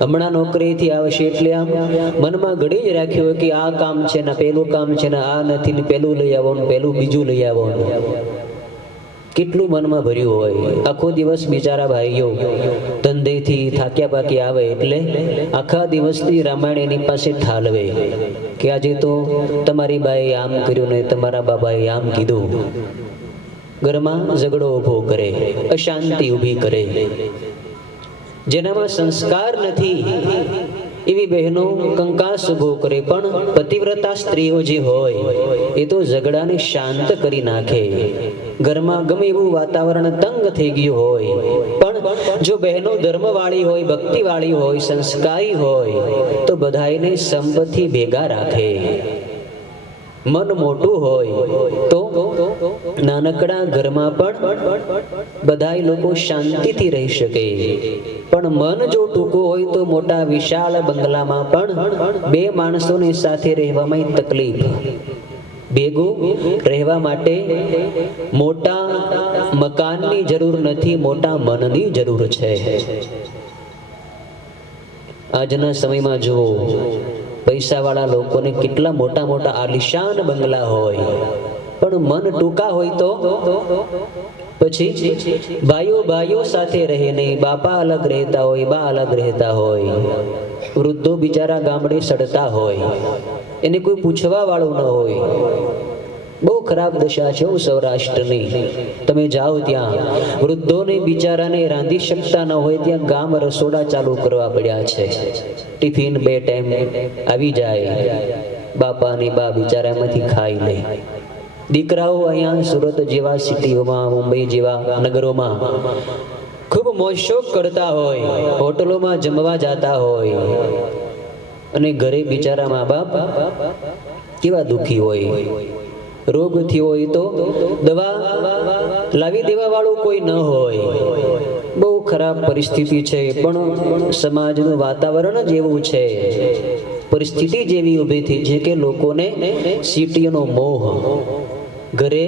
હમણાં નોકરીથી આવશે એટલે આમ મનમાં ઘડી જ રાખ્યું હોય કે આ કામ છે ને પેલું કામ છે ને આ નથી ને પેલું લઈ આવો ને પેલું બીજું લઈ આવો. કેટલું મનમાં ભર્યું હોય. આખો દિવસ બિચારા ભાઈઓ ધંધેથી થાક્યા પાકી આવે એટલે આખા દિવસની રામાયણ એની પાસે ઠાલવે કે આજે તો તમારી બાએ આમ કર્યું ને તમારા બાબાએ આમ કીધું. ઘરમાં ઝઘડો ઊભો કરે, અશાંતિ ઊભી કરે. જેનામાં સંસ્કાર નથી એવી બહેનો કંકાસ ઉભો કરે. પણ પતિવ્રતા સ્ત્રીઓ જે હોય એ તો ઝઘડાને શાંત કરી નાખે. ઘરમાં ગમે એવું વાતાવરણ તંગ થઈ ગયું હોય, પણ જો બહેનો ધર્મવાળી હોય, ભક્તિવાળી હોય, સંસ્કારી હોય, તો બધાને સંપથી ભેગા રાખે. મન મોટું હોય તો નાનકડા ઘરમાં પણ બધાય લોકો શાંતિથી રહી શકે. પણ મન જો ટૂંકું હોય તો મોટા વિશાળ બંગલામાં પણ બે માણસોને સાથે રહેવામાં તકલીફ. ભેગું રહેવા માટે મોટા મકાનની જરૂર નથી, મોટા મનની જરૂર છે. આજના સમયમાં જુઓ, પૈસાવાળા લોકોને કેટલા મોટા મોટા આલિશાન બંગલા હોય, પણ મન ટૂંકા હોય તો પછી ભાઈઓ ભાઈઓ સાથે રહે નહીં. બાપા અલગ રહેતા હોય, બા અલગ રહેતા હોય, વૃદ્ધો બિચારા ગામડે સડતા હોય, એને કોઈ પૂછવા વાળું ન હોય. બહુ ખરાબ દશા છે સૌરાષ્ટ્રની. તમે જાઓ ત્યાં વૃદ્ધોને બિચારાને રાંધી શકતા ન હોય, ત્યાં ગામ રસોડા ચાલુ કરવા પડ્યા છે. ટિફિન 2 ટાઈમ આવી જાય, બાપા અને બા બિચારા એમાંથી ખાઈ લે. દીકરાઓ અહીંયા સુરત જેવા સિટીઓમાં, મુંબઈ જેવા નગરોમાં ખૂબ મોજશોખ કરતા હોય, હોટલોમાં જમવા જતા હોય, અને ઘરે બિચારા મા બાપ કેવા દુઃખી હોય. રોગ થયો હોય તો દવા લાવી દેવા વાળું કોઈ ન હોય. બહુ ખરાબ પરિસ્થિતિ છે. પણ સમાજનું વાતાવરણ જ એવું છે, પરિસ્થિતિ જેવી ઊભી થઈ છે કે લોકોને સિટીનો મોહ. ઘરે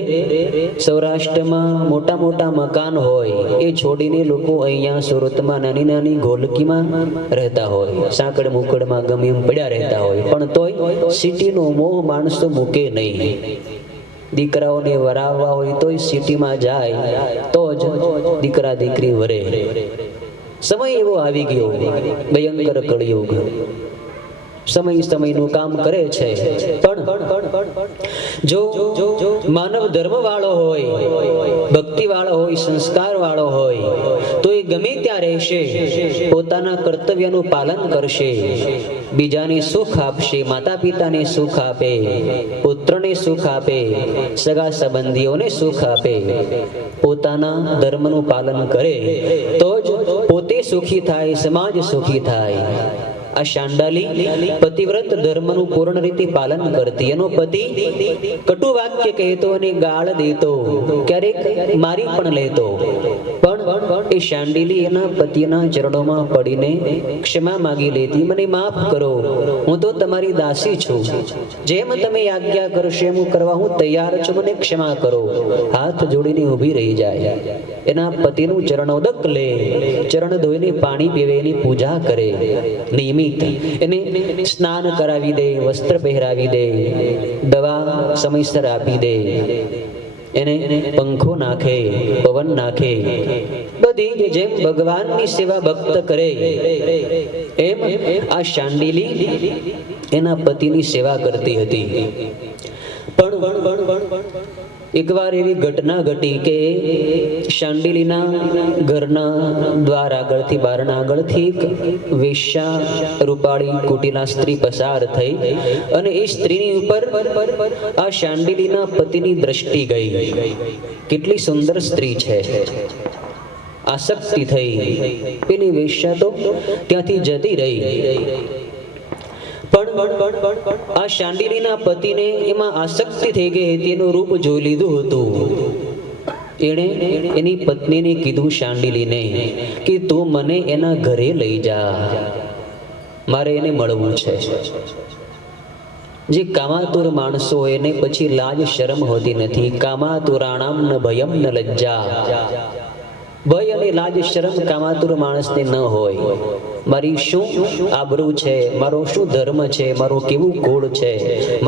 સૌરાષ્ટ્રમાં મોટા મોટા મકાન હોય, એ છોડીને લોકો અહીંયા સુરતમાં નાની નાની ગોલકીમાં રહેતા હોય, સાંકડ મુકડમાં ગમે એમ પડ્યા રહેતા હોય. પણ તોય સિટીનો મોહ માણસો મૂકે નહીં. દીકરાઓને વરાવવા હોય તોય સિટીમાં જાય તો જ દીકરા દીકરી વરે. સમય એવો આવી ગયો, ભયંકર કળિયુગ. સમય સમયનું કામ કરે છે. પણ જો માનવ ધર્મ વાળો હોય, ભક્તિ વાળો હોય, સંસ્કાર વાળો હોય, તો એ એ ગમે ત્યાં રહેશે, પોતાના કર્તવ્યનું પાલન કરશે, બીજાને સુખ આપશે, માતા પિતાને સુખ આપે, પુત્રને સુખ આપે, સગા સંબંધીઓને સુખ આપે, પોતાના ધર્મનું પાલન કરે તો જ પોતે સુખી થાય, સમાજ સુખી થાય. આ શાંડાલી પતિવ્રત ધર્મનું પૂર્ણ રીતે પાલન કરતી. એનો પતિ કટુ વાક્ય કહેતો અને ગાળ દેતો, ક્યારેક મારી પણ લેતો, પણ એ શાંડિલી એના પતિના ચરણોમાં પડીને ક્ષમા માગી લેતી. મને માફ કરો, હું તો તમારી દાસી છું, જેમ તમે આજ્ઞા કરશો એમ કરવા હું તૈયાર છું, મને ક્ષમા કરો. હાથ જોડીને ઊભી રહી જાય, એના પતિનું ચરણોદક લે, ચરણ ધોઈને પાણી પીવે, એની પૂજા કરે, નિયમિત એને સ્નાન કરાવી દે, વસ્ત્ર પહેરાવી દે, દવા સમયસર આપી દે, એને પંખો નાખે, પવન નાખે, બધી જેમ ભગવાનની સેવા ભક્ત કરે એમ આ શાંડિલી એના પતિની સેવા કરતી હતી. પણ એકવાર એવી ઘટના ઘટી કે શાંડિલીના ઘરના દ્વાર આગળથી, બારણા આગળથી એક વેશ્યા, રૂપાળી કુટીલા સ્ત્રી પસાર થઈ અને એ સ્ત્રીની ઉપર આ શાંડિલીના પતિની દ્રષ્ટિ ગઈ. કેટલી સુંદર સ્ત્રી છે, આસક્તિ થઈ. પેલી વેશ્યા તો ત્યાંથી જતી રહી, પણ આ શાંડિલીના પતિને એમાં આસક્તિ થઈ ગઈ હતી, એનું રૂપ જોઈ લીધું હતું. એણે એની પત્નીને કીધું, શાંડિલીને, કે તું મને એના ઘરે લઈ જા, મારે એને મળવું છે. જે કામાતુર માણસો એને પછી લાજ શરમ હોતી નથી. કામાતુરાણામ ન ભયમ ન લજ્જા. ભય અને લાજ શરમ કામાતુર માણસને ન હોય. મારી શું આબરૂ છે, મારો શું ધર્મ છે, મારો કેવું કુળ છે,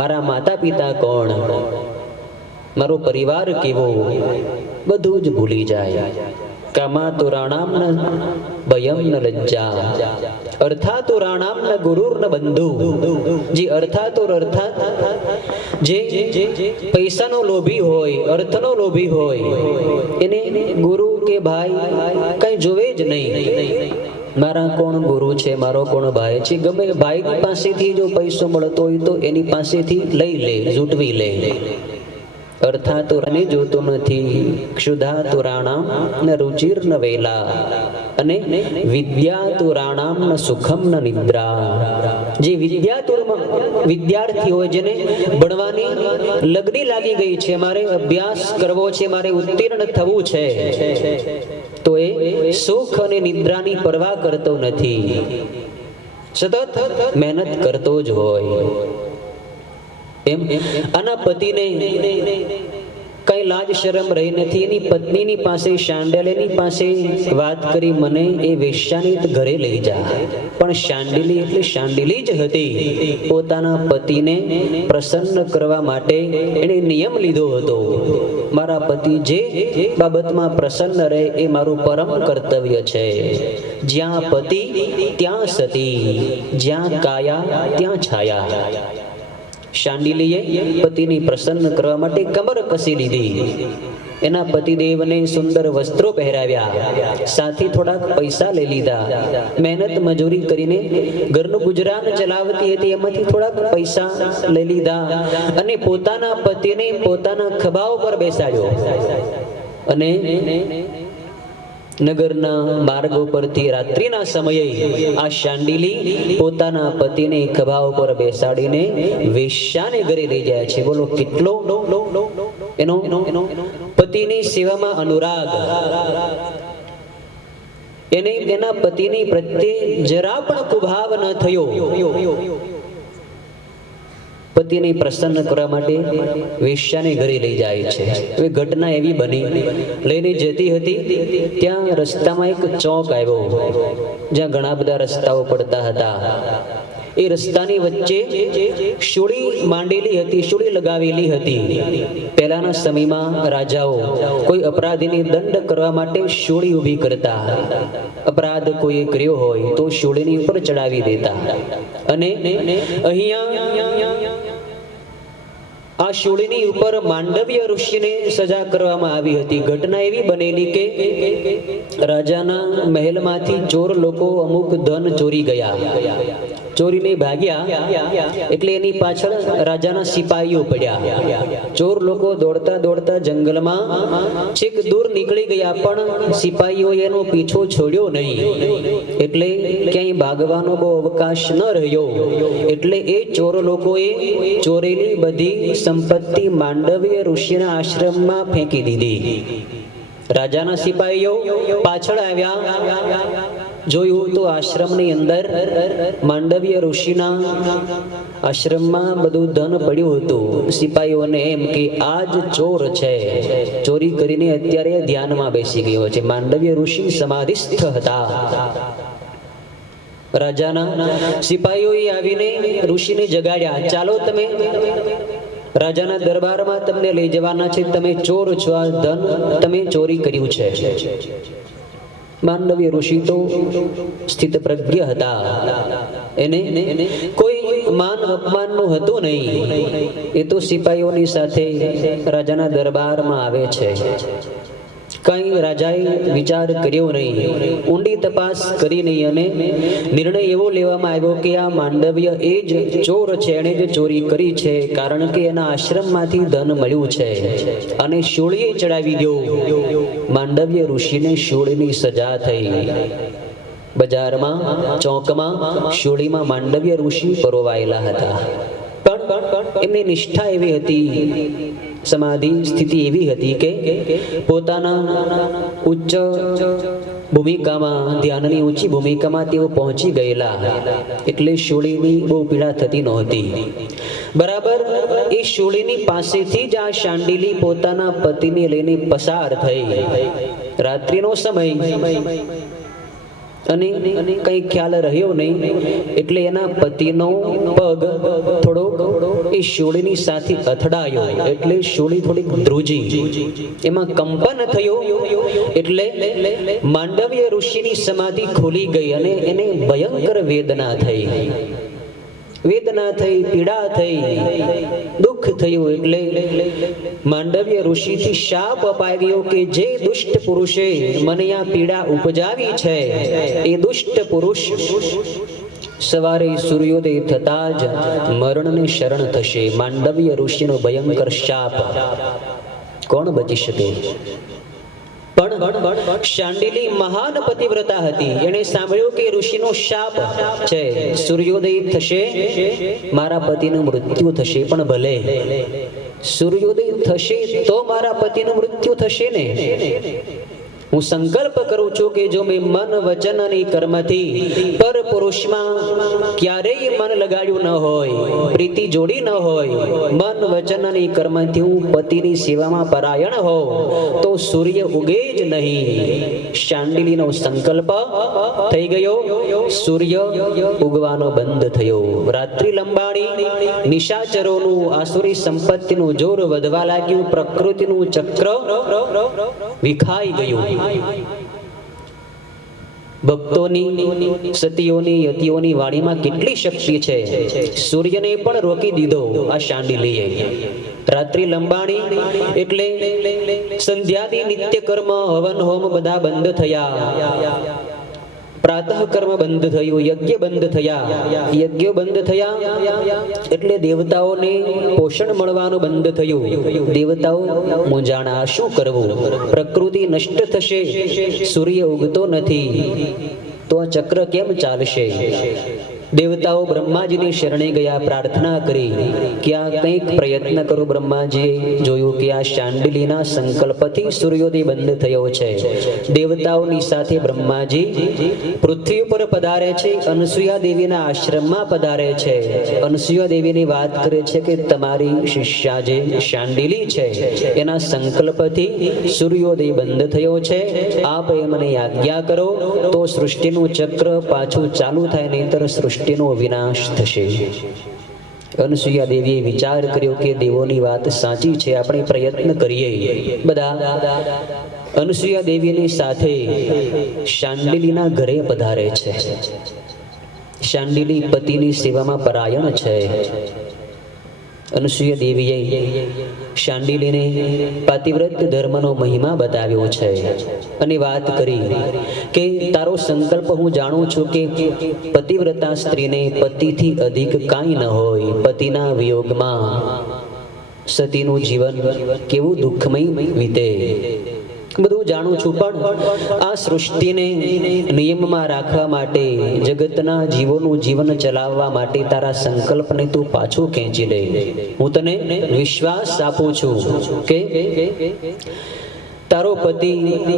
મારા માતા પિતા કોણ, મારો પરિવાર કેવો, બધું જ ભૂલી જાય. કામાતુરાણામ ન ભયમ ન લજ્જા, અર્થાતુરાણામ ન ગુરુર ન બંધુ. જે અર્થાતુર અર્થાત જે પૈસાનો લોભી હોય, અર્થનો લોભી હોય, એને ગુરુ કે ભાઈ કઈ જોવે જ નહીં. મારા કોણ ગુરુ છે, મારો કોણ ભાઈ છે, ગમે ભાઈ પાસેથી જો પૈસો મળતો હોય તો એની પાસેથી લઈ લે, ઝૂંટવી લે. અર્થાતુરાને જોતો નથી. ક્ષુધાતુરાણામ ન રુચિર ન વેલા, અને વિદ્યાતુરાણામ ન સુખમ ન નિદ્રા. જે વિદ્યાર્થી હોય, જેને ભણવાની લગની લાગી ગઈ છે, મારે અભ્યાસ કરવો છે, મારે ઉત્તીર્ણ થવું છે, તો એ સુખ અને નિદ્રાની પરવા કરતો નથી, સતત મહેનત કરતો જ હોય. એમ આના પતિને કઈ લાજ શરમ રહી નથી. એની પત્નીની પાસે, શાંડિલીની પાસે વાત કરી, મને એ વેશ્યાની ઘરે લઈ જા. પણ શાંડિલી એટલે શાંડિલી જ હતી. પોતાના પતિને પ્રસન્ન કરવા માટે એણે નિયમ લીધો હતો, મારા પતિ જે બાબતમાં પ્રસન્ન રહે એ મારું પરમ કર્તવ્ય છે. જ્યાં પતિ ત્યાં સતી, જ્યાં કાયા ત્યાં છાયા. શાંડિલીએ પતિની પ્રસન્ન કરવા માટે કમર કસી લીધી. એના પતિદેવને સુંદર વસ્ત્રો પહેરાવ્યા, સાથે થોડાક પૈસા લઈ લીધા. મહેનત મજૂરી કરીને ઘરનું ગુજરાન ચલાવતી હતી, એમાંથી થોડાક પૈસા લઈ લીધા અને પોતાના પતિને પોતાના ખભા ઉપર બેસાડ્યો અને નગરના માર્ગો પરથી રાત્રિના સમયે આ શાંડિલી પોતાના પતિને ખભા ઉપર બેસાડીને વેશ્યાને ઘરે લઈ જાય છે. બોલો કેટલો એનો પતિની સેવામાં અનુરાગ. એને તેના પતિની પ્રત્યે જરા પણ કુભાવ ન થયો. પતિને પ્રસન્ન કરવા માટે વેશ્યાને ઘરે લઈ જાય છે. હવે ઘટના એવી બની, લઈને જતી હતી ત્યાં રસ્તામાં એક ચોક આવ્યો, જ્યાં ઘણા બધા રસ્તાઓ પડતા હતા. એ રસ્તાની વચ્ચે શૂળી માંડેલી હતી, શૂળી લગાવેલી હતી. પહેલાના સમયમાં રાજાઓ કોઈ અપરાધીને દંડ કરવા માટે શૂળી ઊભી કરતા. અપરાધ કોઈ કર્યો હોય તો શૂળીની ઉપર ચડાવી દેતા. અને અહીંયા આ શૂળીની ઉપર માંડવ્ય ઋષિને સજા કરવામાં આવી હતી. ઘટના એવી બનેલી કે રાજાના મહેલમાંથી ચોર લોકો અમુક ધન ચોરી ગયા, ચોરીને ભાગ્યા. એટલે એની પાછળ રાજાના સિપાહીઓ પડ્યા. ચોર લોકો દોડતા દોડતા જંગલમાં છેક દૂર નીકળી ગયા, પણ સિપાહીઓ એનો પીછો છોડ્યો નહીં. એટલે ક્યાંય ભાગવાનો બહુ અવકાશ ન રહ્યો. એટલે એ ચોર લોકોએ ચોરેલી બધી સંપત્તિ માંડવ્ય ઋષિના આશ્રમમાં ફેંકી દીધી. રાજાના સિપાહીઓ પાછળ આવ્યા, જોયું તો આશ્રમની અંદર માંડવ્ય ઋષિના આશ્રમમાં બધું ધન પડ્યું હતું. સિપાહીઓને એમ કે આ જ ચોર છે, ચોરી કરીને અત્યારે ધ્યાનમાં બેસી ગયો છે. માંડવ્ય ઋષિ સમાધિસ્થ હતા. રાજાના સિપાહીઓએ આવીને ઋષિને જગાડ્યા. ચાલો, તમે રાજાના દરબારમાં તમને લઈ જવાના છે. તમે ચોર છો, આ ધન તમે ચોરી કર્યું છે. માંડવ્ય ઋષિ તો સ્થિત પ્રજ્ઞ હતા. એને કોઈ માન અપમાનનું હતું નહીં. એ તો સિપાહીઓની સાથે રાજાના દરબારમાં આવે છે. કઈ રાજાએ વિચાર કર્યો નહીં, ઊંડી તપાસ કરી નહીં, અને નિર્ણય એવો લેવામાં આવ્યો કે આ માંડવ્ય એ જ ચોર છે, એણે જ ચોરી કરી છે. કારણ કે એના આશ્રમમાંથી ધન મળ્યું છે, અને શૂળીએ ચડાવી દો. માંડવ્ય ઋષિને શૂળીની સજા થઈ. બજારમાં, ચોકમાં શૂળીમાં માંડવ્ય ઋષિ પરોવાયેલા હતા. પણ એમની નિષ્ઠા એવી હતી, સમાધિ સ્થિતિ એવી હતી કે પોતાના ઉચ્ચ ભૂમિકામાં, ધ્યાનની ઊંચી ભૂમિકામાં તેઓ પહોંચી ગયેલા. એટલે શૂળીની બહુ પીડા થતી નહોતી. બરાબર એ શૂળીની પાસેથી જ આ શાંડિલી પોતાના પતિને લઈને પસાર થઈ. રાત્રિનો સમય, અને કઈ ખ્યાલ રહ્યો નહીં. એટલે એના પતિનો પગ થોડોક એ શૂળીની સાથે અથડાયો. એટલે શૂળી થોડીક ધ્રુજી, એમાં કંપન થયો. એટલે માંડવ્ય ઋષિની સમાધિ ખુલી ગઈ, અને એને ભયંકર વેદના થઈ. વેદના થઈ, પીડા થઈ, દુઃખ થયું. એટલે માંડવ્ય ઋષિથી શાપ અપાવ્યો કે જે દુષ્ટ પુરુષે મને આ પીડા ઉપજાવી છે, એ દુષ્ટ પુરુષ સવારે સૂર્યોદય થતા જ મરણને શરણ થશે. માંડવ્ય ઋષિનો ભયંકર શાપ. કોણ બચી શકે? પણ શાંડિલી મહાન પતિવ્રતા હતી. એણે સાંભળ્યું કે ઋષિનો શાપ છે, સૂર્યોદય થશે, મારા પતિનું મૃત્યુ થશે. પણ ભલે સૂર્યોદય થશે તો મારા પતિનું મૃત્યુ થશે ને. હું સંકલ્પ કરું છું કે જો મેં મન, વચન અને કર્મથી પર પુરુષમાં ક્યારેય મન લગાડ્યું ન હોય, પ્રીતિ જોડી ન હોય, મન, વચન અને કર્મથી હું પતિની સેવામાં પરાયણ હોઉં, તો સૂર્ય ઉગે જ નહીં. શાંડિલીનો સંકલ્પ થઈ ગયો. સૂર્ય ઉગવાનો બંધ થયો. રાત્રિ લંબાણી. નિશાચરોનું, આસુરી સંપત્તિનું જોર વધવા લાગ્યું. પ્રકૃતિનું ચક્ર વિખાઈ ગયું. ભક્તોની, સતીઓની, યતિઓની વાણીમાં કેટલી શક્તિ છે. સૂર્યને પણ રોકી દીધો આ શાંડિલીએ. રાત્રિ લંબાણી. એટલે સંધ્યાદી નિત્ય કર્મ, હવન હોમ બધા બંધ થયા. પ્રાતઃ કર્મ બંધ થયું, યજ્ઞ બંધ થયા. યજ્ઞો બંધ થયા એટલે દેવતાઓને પોષણ મળવાનું બંધ થયું. દેવતાઓ મૂંઝાણા, શું કરવું? પ્રકૃતિ નષ્ટ થશે, સૂર્ય ઉગતો નથી, તો આ ચક્ર કેમ ચાલશે? દેવતાઓ બ્રહ્માજીની શરણે ગયા, પ્રાર્થના કરી કે આ કંઈક પ્રયત્ન કરો. બ્રહ્માજીએ જોયું કે આ શાંડિલીના સંકલ્પથી સૂર્યોદય બંધ થયો છે. દેવતાઓની સાથે બ્રહ્માજી પૃથ્વી ઉપર પધારે છે. અનસુયા દેવીના આશ્રમમાં પધારે છે. અનસુયા દેવીની વાત કરે છે કે તમારી શિષ્યા જે શાંડિલી છે, એના સંકલ્પથી સૂર્યોદય બંધ થયો છે. આપ એ મને આજ્ઞા કરો તો સૃષ્ટિનું ચક્ર પાછું ચાલુ થાય, નહીંતર સૃષ્ટિનો વિનાશ થશે. અનસુયા દેવીએ વિચાર કર્યો કે દેવોની વાત સાચી છે, આપણે પ્રયત્ન કરીએ. બધા અનસુયા દેવીની સાથે શાંડિલીના ઘરે પધારે છે. શાંડિલી પતિની સેવામાં પરાયણ છે. અનસૂયા દેવીએ શાંડિલીને પાતિવ્રત ધર્મનો મહિમા બતાવ્યો છે અને વાત કરી કે તારો સંકલ્પ હું જાણું છું કે પતિવ્રતા સ્ત્રીને પતિથી અધિક કાંઈ ન હોય. પતિના વિયોગમાં સતીનું જીવન કેવું દુઃખમય વીતે બધું જાણું છું, પણ આ સૃષ્ટિને નિયમમાં રાખવા માટે, જગતના જીવોનું જીવન ચલાવવા માટે તારા સંકલ્પને તું પાછું ખેંચી લે. હું તને વિશ્વાસ આપું છું કે તારો પતિ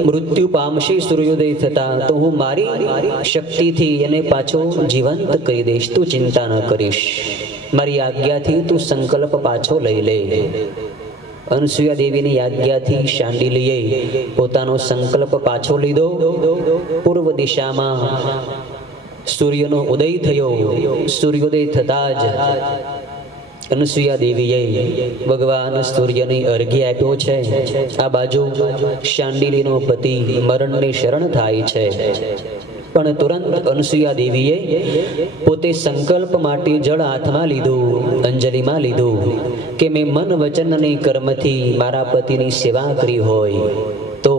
મૃત્યુ પામશે સૂર્યોદય થતા, તો હું મારી શક્તિથી એને પાછો જીવંત કરી દઈશ. તું ચિંતા ન કરીશ. મારી આજ્ઞાથી તું સંકલ્પ પાછો લઈ લે. અનસૂયા દેવીની આજ્ઞાથી શાંડિલીએ પોતાનો સંકલ્પ પાછો લીધો. પૂર્વ દિશામાં સૂર્યનો ઉદય થયો. સૂર્યોદય થતા જ અનસૂયા દેવીએ ભગવાન સૂર્યને અર્ઘ્ય આપ્યો છે. આ બાજુ શાંડિલીનો પતિ મરણને શરણ થાય છે. પણ તુરંત અનસૂયા દેવીએ પોતે સંકલ્પ માટે જળ હાથમાં લીધું, અંજલિમાં લીધું કે મેં મન વચન અને કર્મથી મારા પતિની સેવા કરી હોય તો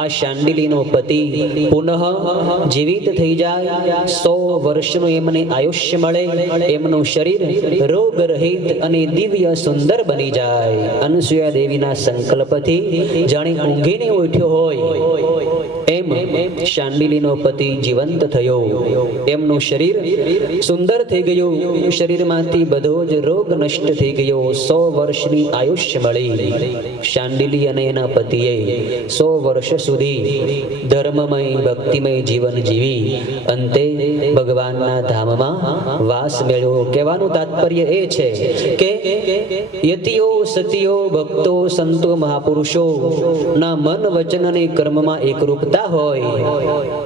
આ શાંડિલીનો પતિ પુનઃ જીવિત થઈ જાય, 100 વર્ષનું એમને આયુષ્ય મળે, એમનું શરીર રોગ રહિત અને દિવ્ય સુંદર બની જાય. અનસૂયા દેવીના સંકલ્પથી જાણે ઊંઘીને ઉઠ્યો હોય એમ શાંડિલીનો પતિ જીવંત થયો. એમનું શરીર સુંદર થઈ ગયું. શરીરમાંથી બધો જ રોગ નષ્ટ થઈ ગયો. 100 વર્ષની આયુષ્ય મળી. શાંડિલી અને એના પતિએ 100 વર્ષ સુધી ધર્મમય ભક્તિમય જીવન જીવી અંતે ભગવાનના ધામમાં વાસ મેળવ્યો. કહેવાનું તાત્પર્ય એ છે કે યતિઓ સતીઓ ભક્તો સંતો મહાપુરુષો ના મન વચન અને કર્મમાં એકરૂપતા હોય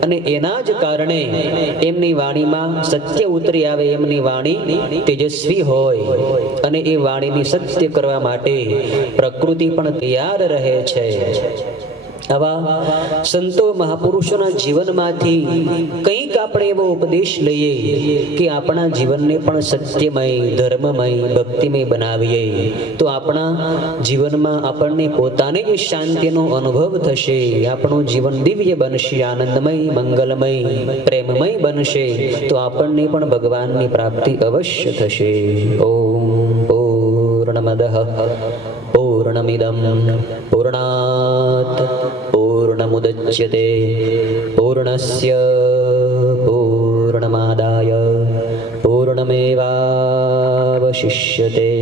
અને એના જ કારણે એમની વાણીમાં સત્ય ઉતરી આવે. એમની વાણી તેજસ્વી હોય અને એ વાણીની સત્ય કરવા માટે પ્રકૃતિ પણ તૈયાર રહે છે. આવા સંતો મહાપુરુષોના જીવનમાંથી કંઈક આપણે એવો ઉપદેશ લઈએ કે આપણા જીવનને પણ સત્યમય, ધર્મમય, ભક્તિમય બનાવીએ તો આપણા જીવનમાં આપણને પોતાને જ શાંતિનો અનુભવ થશે. આપણું જીવન દિવ્ય બનશે, આનંદમય, મંગલમય, પ્રેમમય બનશે. તો આપણને પણ ભગવાનની પ્રાપ્તિ અવશ્ય થશે. ઓમ પૂર્ણમદઃ પૂર્ણમિદં પૂર્ણાત પૂર્ણમુદચ્યતે પૂર્ણસ્ય પૂર્ણમાદાય પૂર્ણમેવાવશિષ્યતે.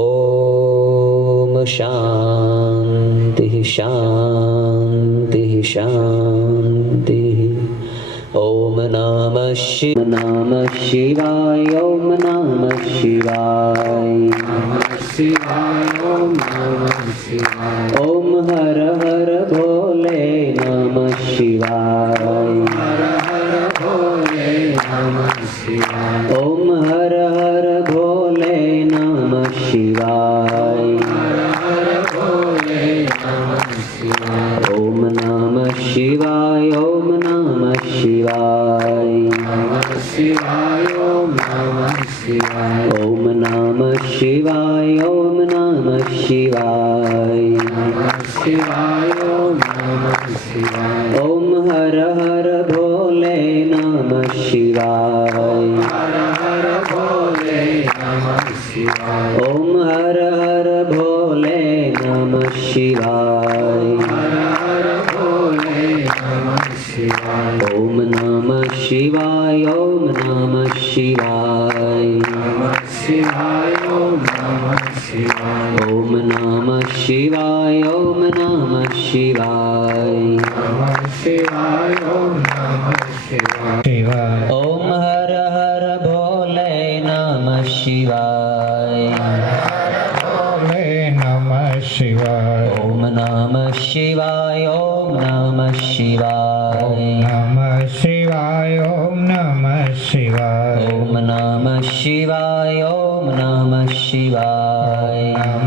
ઓમ શાંતિ શાંતિ શાંતિ. ઓમ નમઃ શિવાય. ઓમ નમઃ શિવાય. ઓમ હર હર ભોલે નમઃ શિવાય. ઓમ હર હર ભોલે નમઃ શિવાય. ઓમ નમઃ શિવાય. ઓમ નમઃ શિવાય. ઓમ નમઃ શિવાય. ઓમ નમઃ શિવાય. ઓમ હર હર ભોલે નમઃ શિવાય. ઓમ હર હર ભોલે નમઃ શિવાય. ઓમ નમઃ શિવાય. ઓમ નમઃ શિવાય. ઓમ નમઃ શિવાય. ઓમ નમઃ શિવાય. ઓમ હર હર ભોલે નમઃ શિવાય. ઓમ નમઃ શિવાય. ઓમ નમઃ શિવાય. ઓમ નમઃ શિવાય. ઓમ નમઃ શિવાય. ઓમ નમઃ શિવાય.